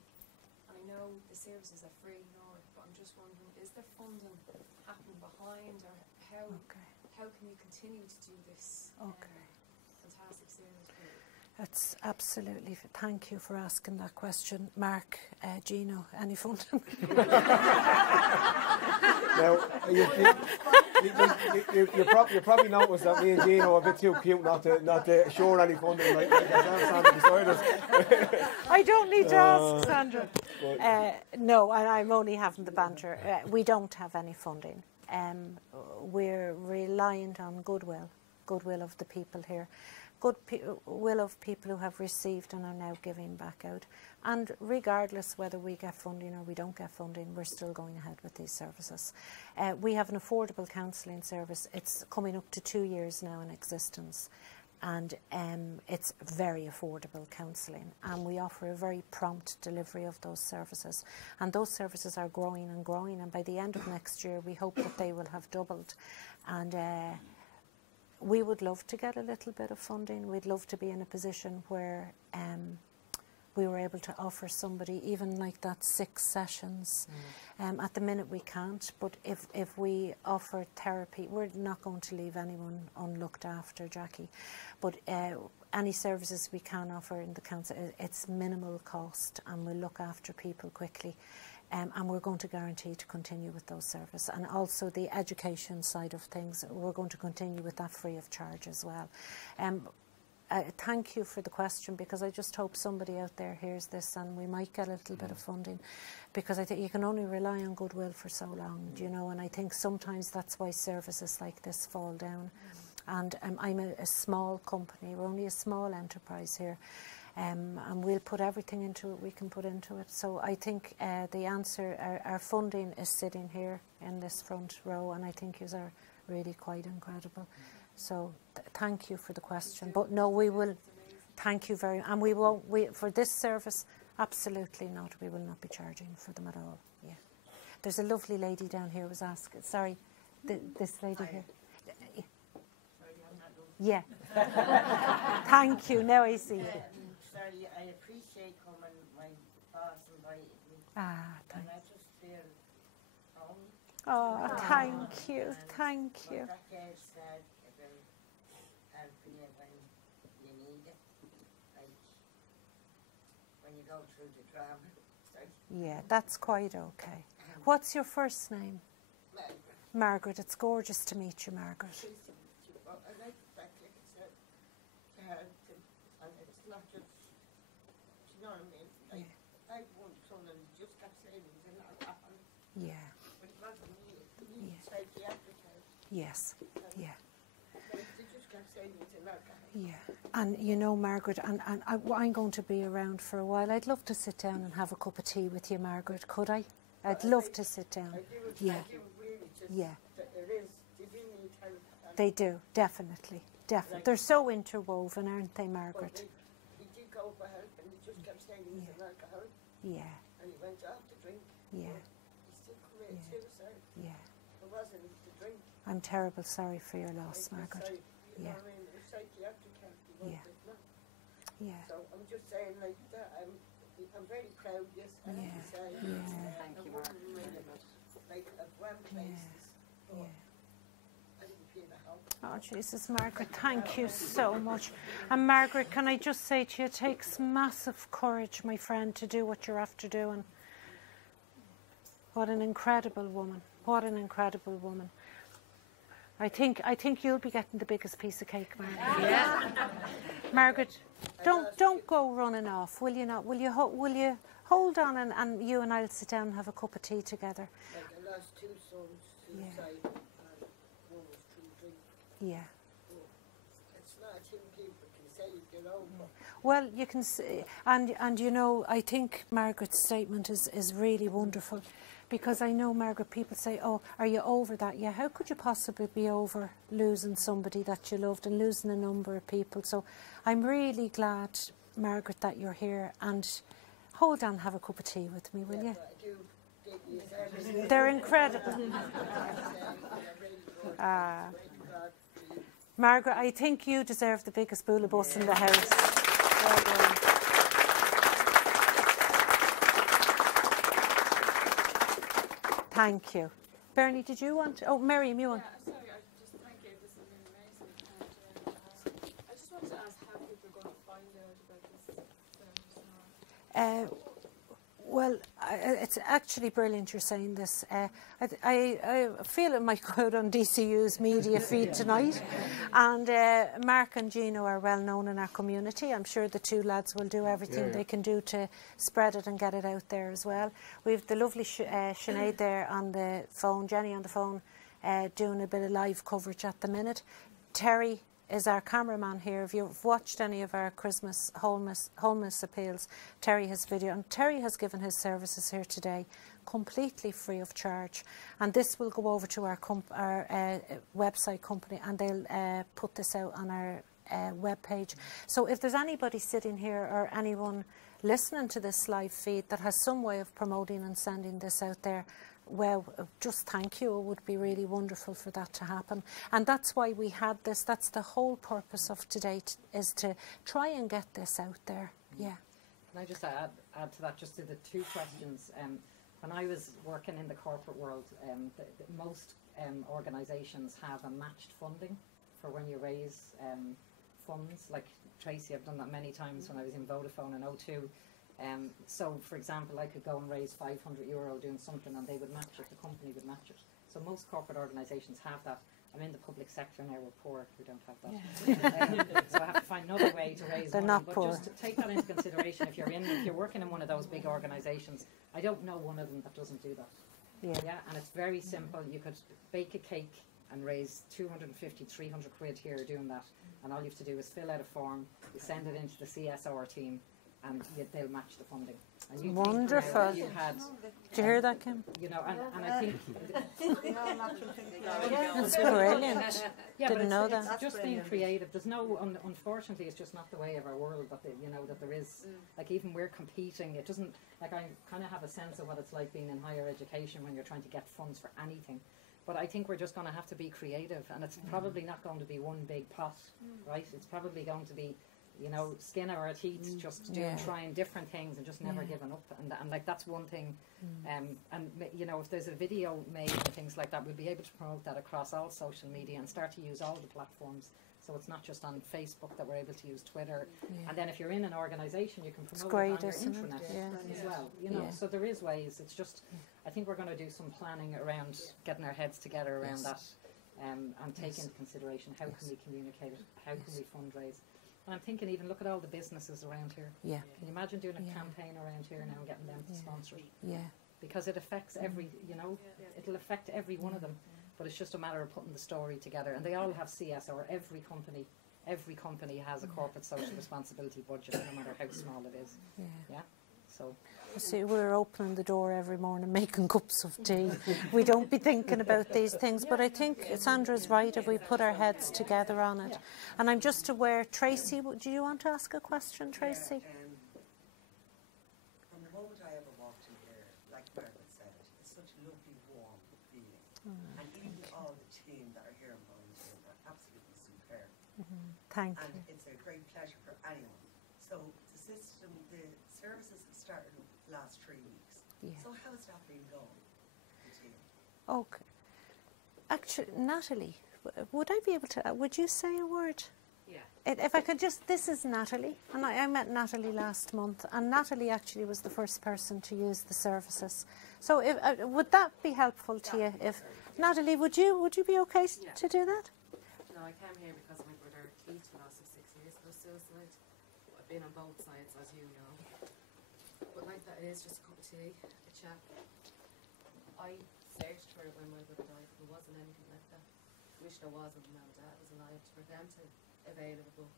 And I know the services are free, but I'm just wondering, is there funding happening behind, or how can you continue to do this fantastic service? That's absolutely, thank you for asking that question. Mark, Gino, any funding? Now, you probably noticed that me and Gino are a bit too cute not to assure any funding like Sandra beside us. I don't need to ask Sandra. No, I'm only having the banter. We don't have any funding. We're reliant on goodwill of the people here. Goodwill of people who have received and are now giving back out. And regardless whether we get funding or we don't get funding, we're still going ahead with these services. We have an affordable counselling service. It's coming up to 2 years now in existence. And it's very affordable counselling. And we offer a very prompt delivery of those services. And those services are growing and growing. And by the end of next year, we hope that they will have doubled. And we would love to get a little bit of funding. We'd love to be in a position where we were able to offer somebody even like that 6 sessions. At the minute we can't, but if we offer therapy, we're not going to leave anyone unlooked after, Jackie. But any services we can offer in the council, it's minimal cost, and we'll look after people quickly. And we're going to guarantee to continue with those services. And also the education side of things, we're going to continue with that free of charge as well. Thank you for the question, because I just hope somebody out there hears this and we might get a little bit of funding, because I think you can only rely on goodwill for so long, you know, and I think sometimes that's why services like this fall down. And I'm a small company, we're only a small enterprise here. And we'll put everything into it we can put into it. So I think the answer, our funding is sitting here in this front row, and I think yous are really quite incredible. So thank you for the question. But no, we will. Thank you very much. And we won't. For this service, absolutely not. We will not be charging for them at all. Yeah. There's a lovely lady down here who was asking. Sorry, this lady here. Yeah. Thank you. Now I see you. Sorry, I appreciate coming. My boss invited me. Thank and I just feel home. Oh, thank you. Thank you. What that girl said about helping you when you need it. Like when you go through the drama. Sorry. Yeah, that's quite okay. What's your first name? Margaret. Margaret. It's gorgeous to meet you, Margaret. Pleased to meet you. But I like the fact, like I said, to help them. And it's not just, do you know what I mean? Like, I had one son and he just kept saying he was in alcohol. Yeah. But it wasn't me. He needed psychiatric help. Yes. Yeah. Like, they just kept saying he was in alcohol. Yeah. And you know, Margaret, I'm going to be around for a while. I'd love to sit down and have a cup of tea with you, Margaret. Could I? I'd love to sit down. I do, Yeah. I do really just, Yeah. It is, they do need help. And They do, definitely. Definitely. They're so interwoven, aren't they, but Margaret? he did go for help and he just kept saying he was an alcoholic Yeah. and he went off to drink. Yeah. He still committed suicide. Yeah. It wasn't the drink. I'm terrible sorry for your loss, Like, Margaret. you Yeah. know what I mean? It was psychiatric help he Yeah. wanted, no? Yeah. So I'm just saying like that, I'm very proud, yes, I have to say. Yeah. Thank you, Mark. Like at one place, Yeah. I didn't feel the help. Oh, Jesus, Margaret, thank you so much. And Margaret, can I just say to you, it takes massive courage, my friend, to do what you're after doing. What an incredible woman. What an incredible woman. I think you'll be getting the biggest piece of cake, Margaret. Yeah. Margaret, don't go running off, will you not? Will you hold on and you and I'll sit down and have a cup of tea together? Like I lost two sons suicide and one was through drink. Yeah. It's not a thing people can say if you're over. Well, you can see, and you know, I think Margaret's statement is really wonderful, because I know, Margaret, people say, oh, are you over that? Yeah, how could you possibly be over losing somebody that you loved and losing a number of people? So I'm really glad, Margaret, that you're here, and hold on, have a cup of tea with me, will you? But I do think you deserve They're incredible. really good. Pray to God for you. Margaret, I think you deserve the biggest boulibus in the house. Well done. Thank you. Bernie, did you want? Oh, Miriam, you want? Yeah, sorry, I just thank you. This has been amazing. And I just wanted to ask how people are going to find out about this service now. Well, it's actually brilliant you're saying this. I feel it might go out on DCU's media feed tonight. And Mark and Gino are well known in our community. I'm sure the two lads will do everything they can do to spread it and get it out there as well. We've the lovely Sinead there on the phone, Jenny on the phone, doing a bit of live coverage at the minute. Terry is our cameraman here. If you've watched any of our Christmas homeless appeals, Terry has video, and Terry has given his services here today completely free of charge. And this will go over to our website company, and they'll put this out on our webpage. So if there's anybody sitting here or anyone listening to this live feed that has some way of promoting and sending this out there, well, just thank you. It would be really wonderful for that to happen. And that's why we had this. That's the whole purpose of today, is to try and get this out there. Yeah. Can I just add to that, just to the two questions? When I was working in the corporate world, most organisations have a matched funding for when you raise funds. Like Tracy, I've done that many times when I was in Vodafone in 02. So, for example, I could go and raise €500 doing something and they would match it, the company would match it. So most corporate organisations have that. I'm in the public sector now, we're poor, we don't have that. So I have to find another way to raise They're money. not but poor. just to take that into consideration, if you're working in one of those big organisations, I don't know one of them that doesn't do that. Yeah. And it's very simple. You could bake a cake and raise 250, 300 quid here doing that. And all you have to do is fill out a form, you send it into the CSR team, and they'll match the funding. And you Wonderful. You had, Did you hear that, Kim? you know, and I think That's brilliant. yeah, Didn't but know it's that. just being creative. There's no, unfortunately, it's just not the way of our world that that there is. Like even we're competing. It doesn't like I kind of have a sense of what it's like being in higher education when you're trying to get funds for anything. But I think we're just going to have to be creative, and it's probably not going to be one big pot, right? It's probably going to be, skin our teeth, just trying different things and just never giving up. And like that's one thing. And if there's a video made and things like that, we'll be able to promote that across all social media and start to use all the platforms. So it's not just on Facebook that we're able to use Twitter. And then if you're in an organisation, you can promote it on your intranet as well. So there is ways. It's just, I think we're going to do some planning around getting our heads together around that, and take into consideration how can we communicate it, how can we fundraise. And I'm thinking even look at all the businesses around here. Yeah. Can you imagine doing a campaign around here now and getting them to sponsor it? Yeah. Because it affects every, it'll affect every one of them. But it's just a matter of putting the story together. And they all have CSR. Every company has a corporate social responsibility budget, no matter how small it is. Yeah. So. See, we're opening the door every morning, making cups of tea. We don't be thinking about these things, but I think Sandra's right if we put our heads together on it. And I'm just aware, Tracy, do you want to ask a question, Tracy? From the moment I ever walked in here, like Margaret said, it's such a lovely, warm feeling. And even all the team that are here in volunteering are absolutely superb. Thank and you. It's a great pleasure for anyone. So the system, the services have started in the last 3 weeks. So how has that been going? Okay. Actually, Natalie, would I be able to, would you say a word? Yeah. If I could just, this is Natalie, and I met Natalie last month, and Natalie actually was the first person to use the services. So if, would that be helpful to you? If Natalie, would you be okay to do that? No, I came here because my brother Keith lost him 6 years ago suicide. I've been on both sides, as you know. But like that, it is just a cup of tea, a chat. I searched for it when my brother died. There wasn't anything like that. Wish there was, and now Dad was alive for them to available.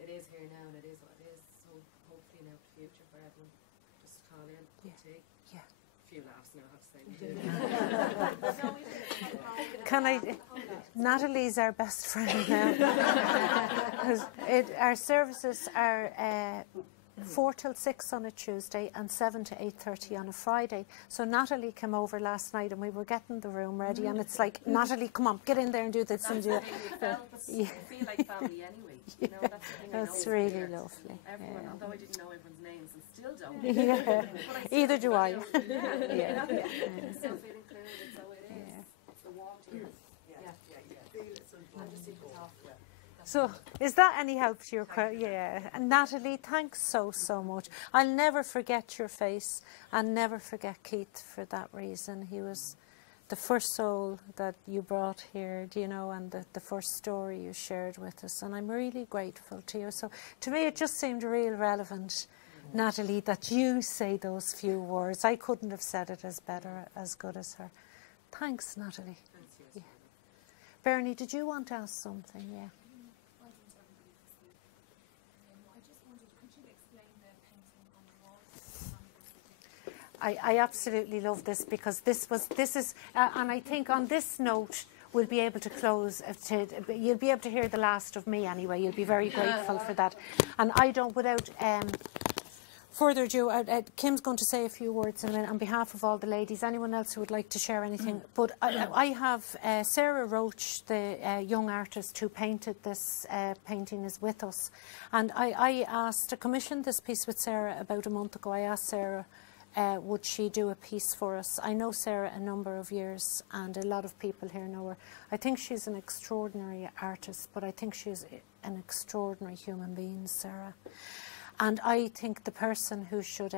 It is here now, and it is what it is. So hopefully now the future for everyone. Just call in, cup of tea. Yeah. A few laughs now, I have to say. Can I? Natalie's our best friend now. 'Cause our services are 4 till 6 on a Tuesday and 7 to 8:30 on a Friday. So Natalie came over last night and we were getting the room ready, and it's like, Natalie, come on, get in there and do this and do that. We feel like family anyway. You know, that's the thing. That's I know really here. lovely. Everyone, although I didn't know everyone's names and still don't. Yeah. Either do I. Yeah. Still feel included, so it is. It's the warmth here. Just sit and talk. So, is that any help to your question? Yeah. And Natalie, thanks so much. I'll never forget your face, and never forget Keith for that reason. He was the first soul that you brought here, and the first story you shared with us. And I'm really grateful to you. So, to me, it just seemed real relevant, Natalie, that you say those few words. I couldn't have said it as good as her. Thanks, Natalie. Yeah. Bernie, did you want to ask something? Yeah. I absolutely love this, because this is, and I think on this note we'll be able to close. You'll be able to hear the last of me anyway. You'll be very grateful for that. And I don't, without further ado, Kim's going to say a few words in a minute on behalf of all the ladies. Anyone else who would like to share anything? But I have Sarah Roach, the young artist who painted this painting, is with us. And I commissioned this piece with Sarah about a month ago. I asked Sarah, would she do a piece for us? I know Sarah a number of years, and a lot of people here know her. I think she's an extraordinary artist, but I think she's an extraordinary human being, Sarah. And I think the person who should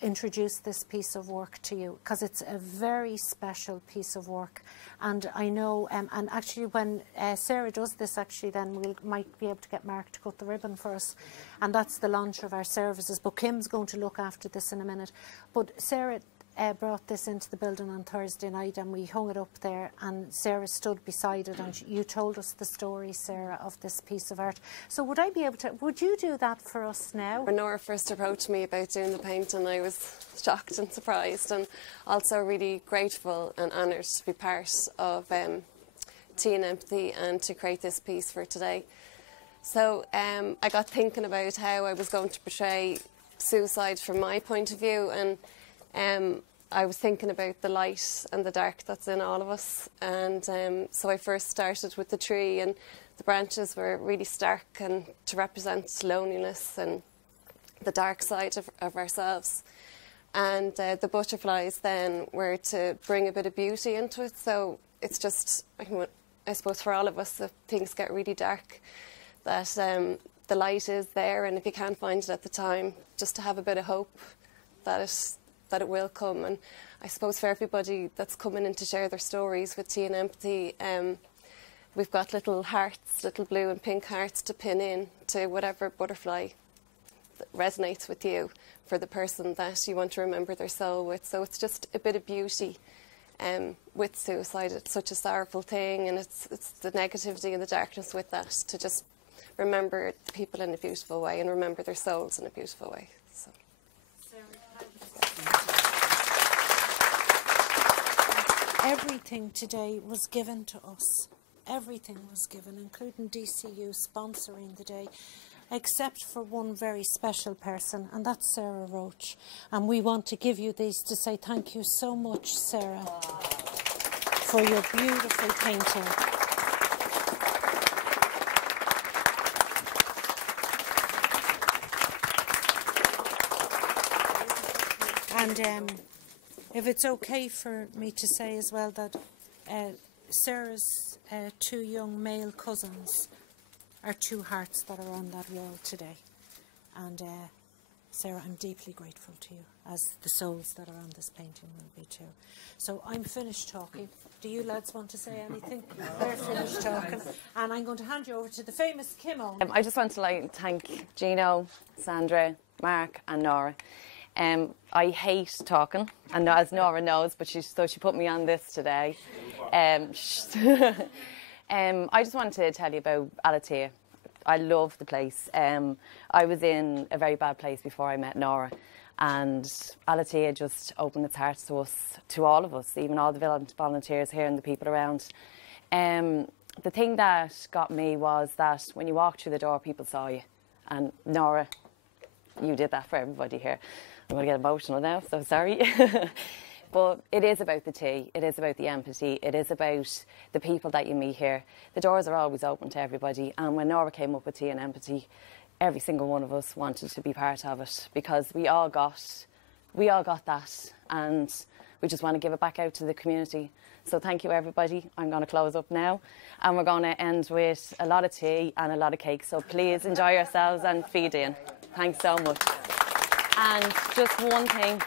introduce this piece of work to you, because it's a very special piece of work. And I know, and actually when Sarah does this, actually then we might be able to get Mark to cut the ribbon for us. And that's the launch of our services. But Kim's going to look after this in a minute. But Sarah, brought this into the building on Thursday night, and we hung it up there, and Sarah stood beside it, and you told us the story, Sarah, of this piece of art. So would you do that for us now? When Nora first approached me about doing the painting, I was shocked and surprised, and also really grateful and honoured to be part of Tea and Empathy and to create this piece for today. So I got thinking about how I was going to portray suicide from my point of view, and I was thinking about the light and the dark that's in all of us, and so I first started with the tree, and the branches were really stark and to represent loneliness and the dark side of ourselves, and the butterflies then were to bring a bit of beauty into it. So it's just, I suppose for all of us, if things get really dark, that the light is there, and if you can't find it at the time, just to have a bit of hope that it will come. And I suppose for everybody that's coming in to share their stories with Tea and Empathy, we've got little hearts, little blue and pink hearts to pin in to whatever butterfly that resonates with you for the person that you want to remember their soul with. So it's just a bit of beauty with suicide. It's such a sorrowful thing, and it's the negativity and the darkness with that, to just remember the people in a beautiful way and remember their souls in a beautiful way. So. Everything today was given to us. Everything was given, including DCU sponsoring the day, except for one very special person, and that's Sarah Roach. And we want to give you these to say thank you so much, Sarah, for your beautiful painting. And if it's okay for me to say as well that Sarah's two young male cousins are two hearts that are on that wall today. And Sarah, I'm deeply grateful to you, as the souls that are on this painting will be too. So I'm finished talking. Do you lads want to say anything? They're finished talking. And I'm going to hand you over to the famous Kim Owen. I just want to thank Gino, Sandra, Mark and Nora. I hate talking, and as Nora knows, but she put me on this today. I just wanted to tell you about Alethea. I love the place. I was in a very bad place before I met Nora, and Alethea just opened its heart to us, to all of us, even all the volunteers here and the people around. The thing that got me was that when you walked through the door, people saw you. And Nora, you did that for everybody here. I'm going to get emotional now, so sorry. But it is about the tea, it is about the empathy, it is about the people that you meet here. The doors are always open to everybody, and when Nora came up with Tea and Empathy, every single one of us wanted to be part of it, because we all got that, and we just want to give it back out to the community. So thank you, everybody. I'm going to close up now, and we're going to end with a lot of tea and a lot of cake, so please enjoy yourselves and feed in. Thanks so much. And just one thing,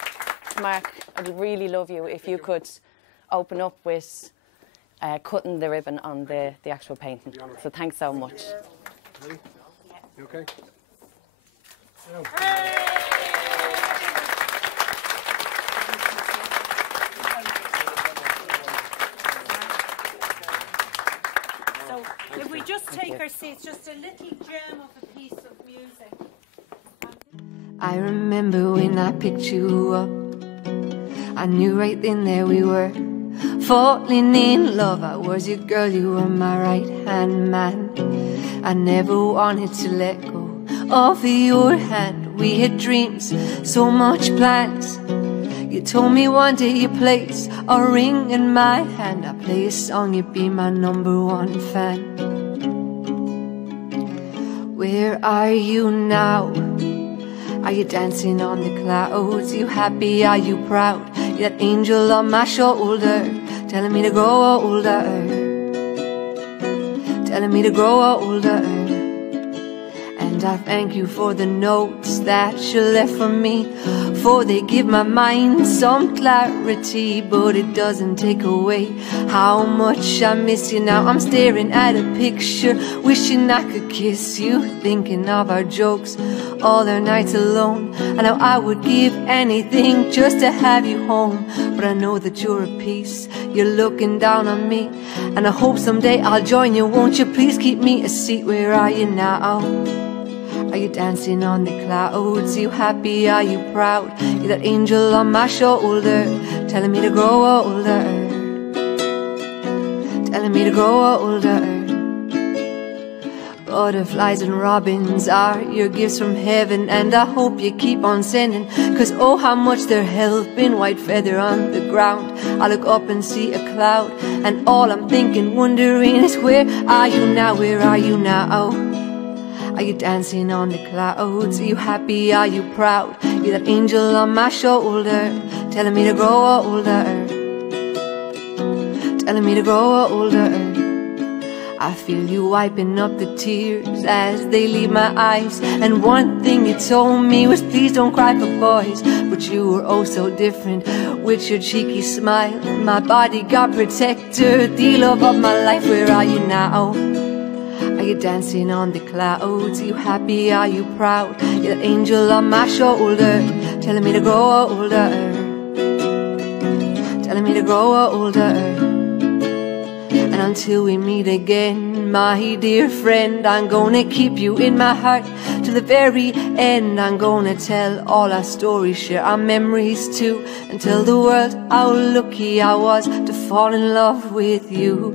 Mark, I'd really love you if you could open up with cutting the ribbon on the actual painting. So thanks so much. You okay? So if we just take our seats, just a little gem of a piece of music. I remember when I picked you up, I knew right then that we were falling in love. I was your girl, you were my right-hand man. I never wanted to let go of your hand. We had dreams, so much plans. You told me one day you'd place a ring in my hand. I play a song, you'd be my #1 fan. Where are you now? Are you dancing on the clouds? You happy? Are you proud? You're that angel on my shoulder, telling me to grow older, telling me to grow older. And I thank you for the notes that you left for me, for they give my mind some clarity, but it doesn't take away how much I miss you now. I'm staring at a picture, wishing I could kiss you, thinking of our jokes all our nights alone. I know I would give anything just to have you home, but I know that you're at peace, you're looking down on me, and I hope someday I'll join you. Won't you please keep me a seat? Where are you now? Are you dancing on the clouds? Are you happy? Are you proud? You're that angel on my shoulder, telling me to grow older, telling me to grow older. Butterflies and robins are your gifts from heaven, and I hope you keep on sending, 'cause oh how much they're helping. White feather on the ground, I look up and see a cloud, and all I'm thinking, wondering is where are you now? Where are you now? Are you dancing on the clouds? Are you happy? Are you proud? You're that angel on my shoulder, telling me to grow older, telling me to grow older. I feel you wiping up the tears as they leave my eyes, and one thing you told me was please don't cry for boys, but you were oh so different with your cheeky smile, my bodyguard protector, the love of my life. Where are you now? Are you dancing on the clouds? Are you happy? Are you proud? You're the angel on my shoulder, telling me to grow older, telling me to grow older. And until we meet again, my dear friend, I'm gonna keep you in my heart to the very end. I'm gonna tell all our stories, share our memories too, and tell the world how lucky I was to fall in love with you.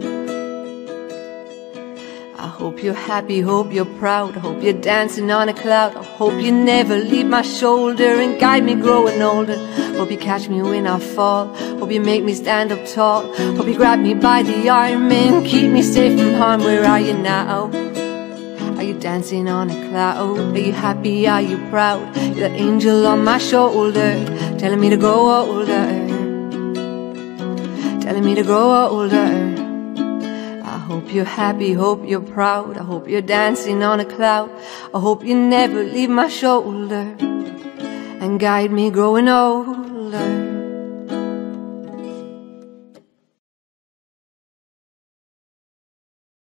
I hope you're happy, hope you're proud, I hope you're dancing on a cloud. I hope you never leave my shoulder and guide me growing older. Hope you catch me when I fall, hope you make me stand up tall. Hope you grab me by the arm and keep me safe from harm. Where are you now? Are you dancing on a cloud? Are you happy? Are you proud? You're that angel on my shoulder, telling me to grow older, telling me to grow older. I hope you're happy, hope you're proud, I hope you're dancing on a cloud. I hope you never leave my shoulder and guide me growing older.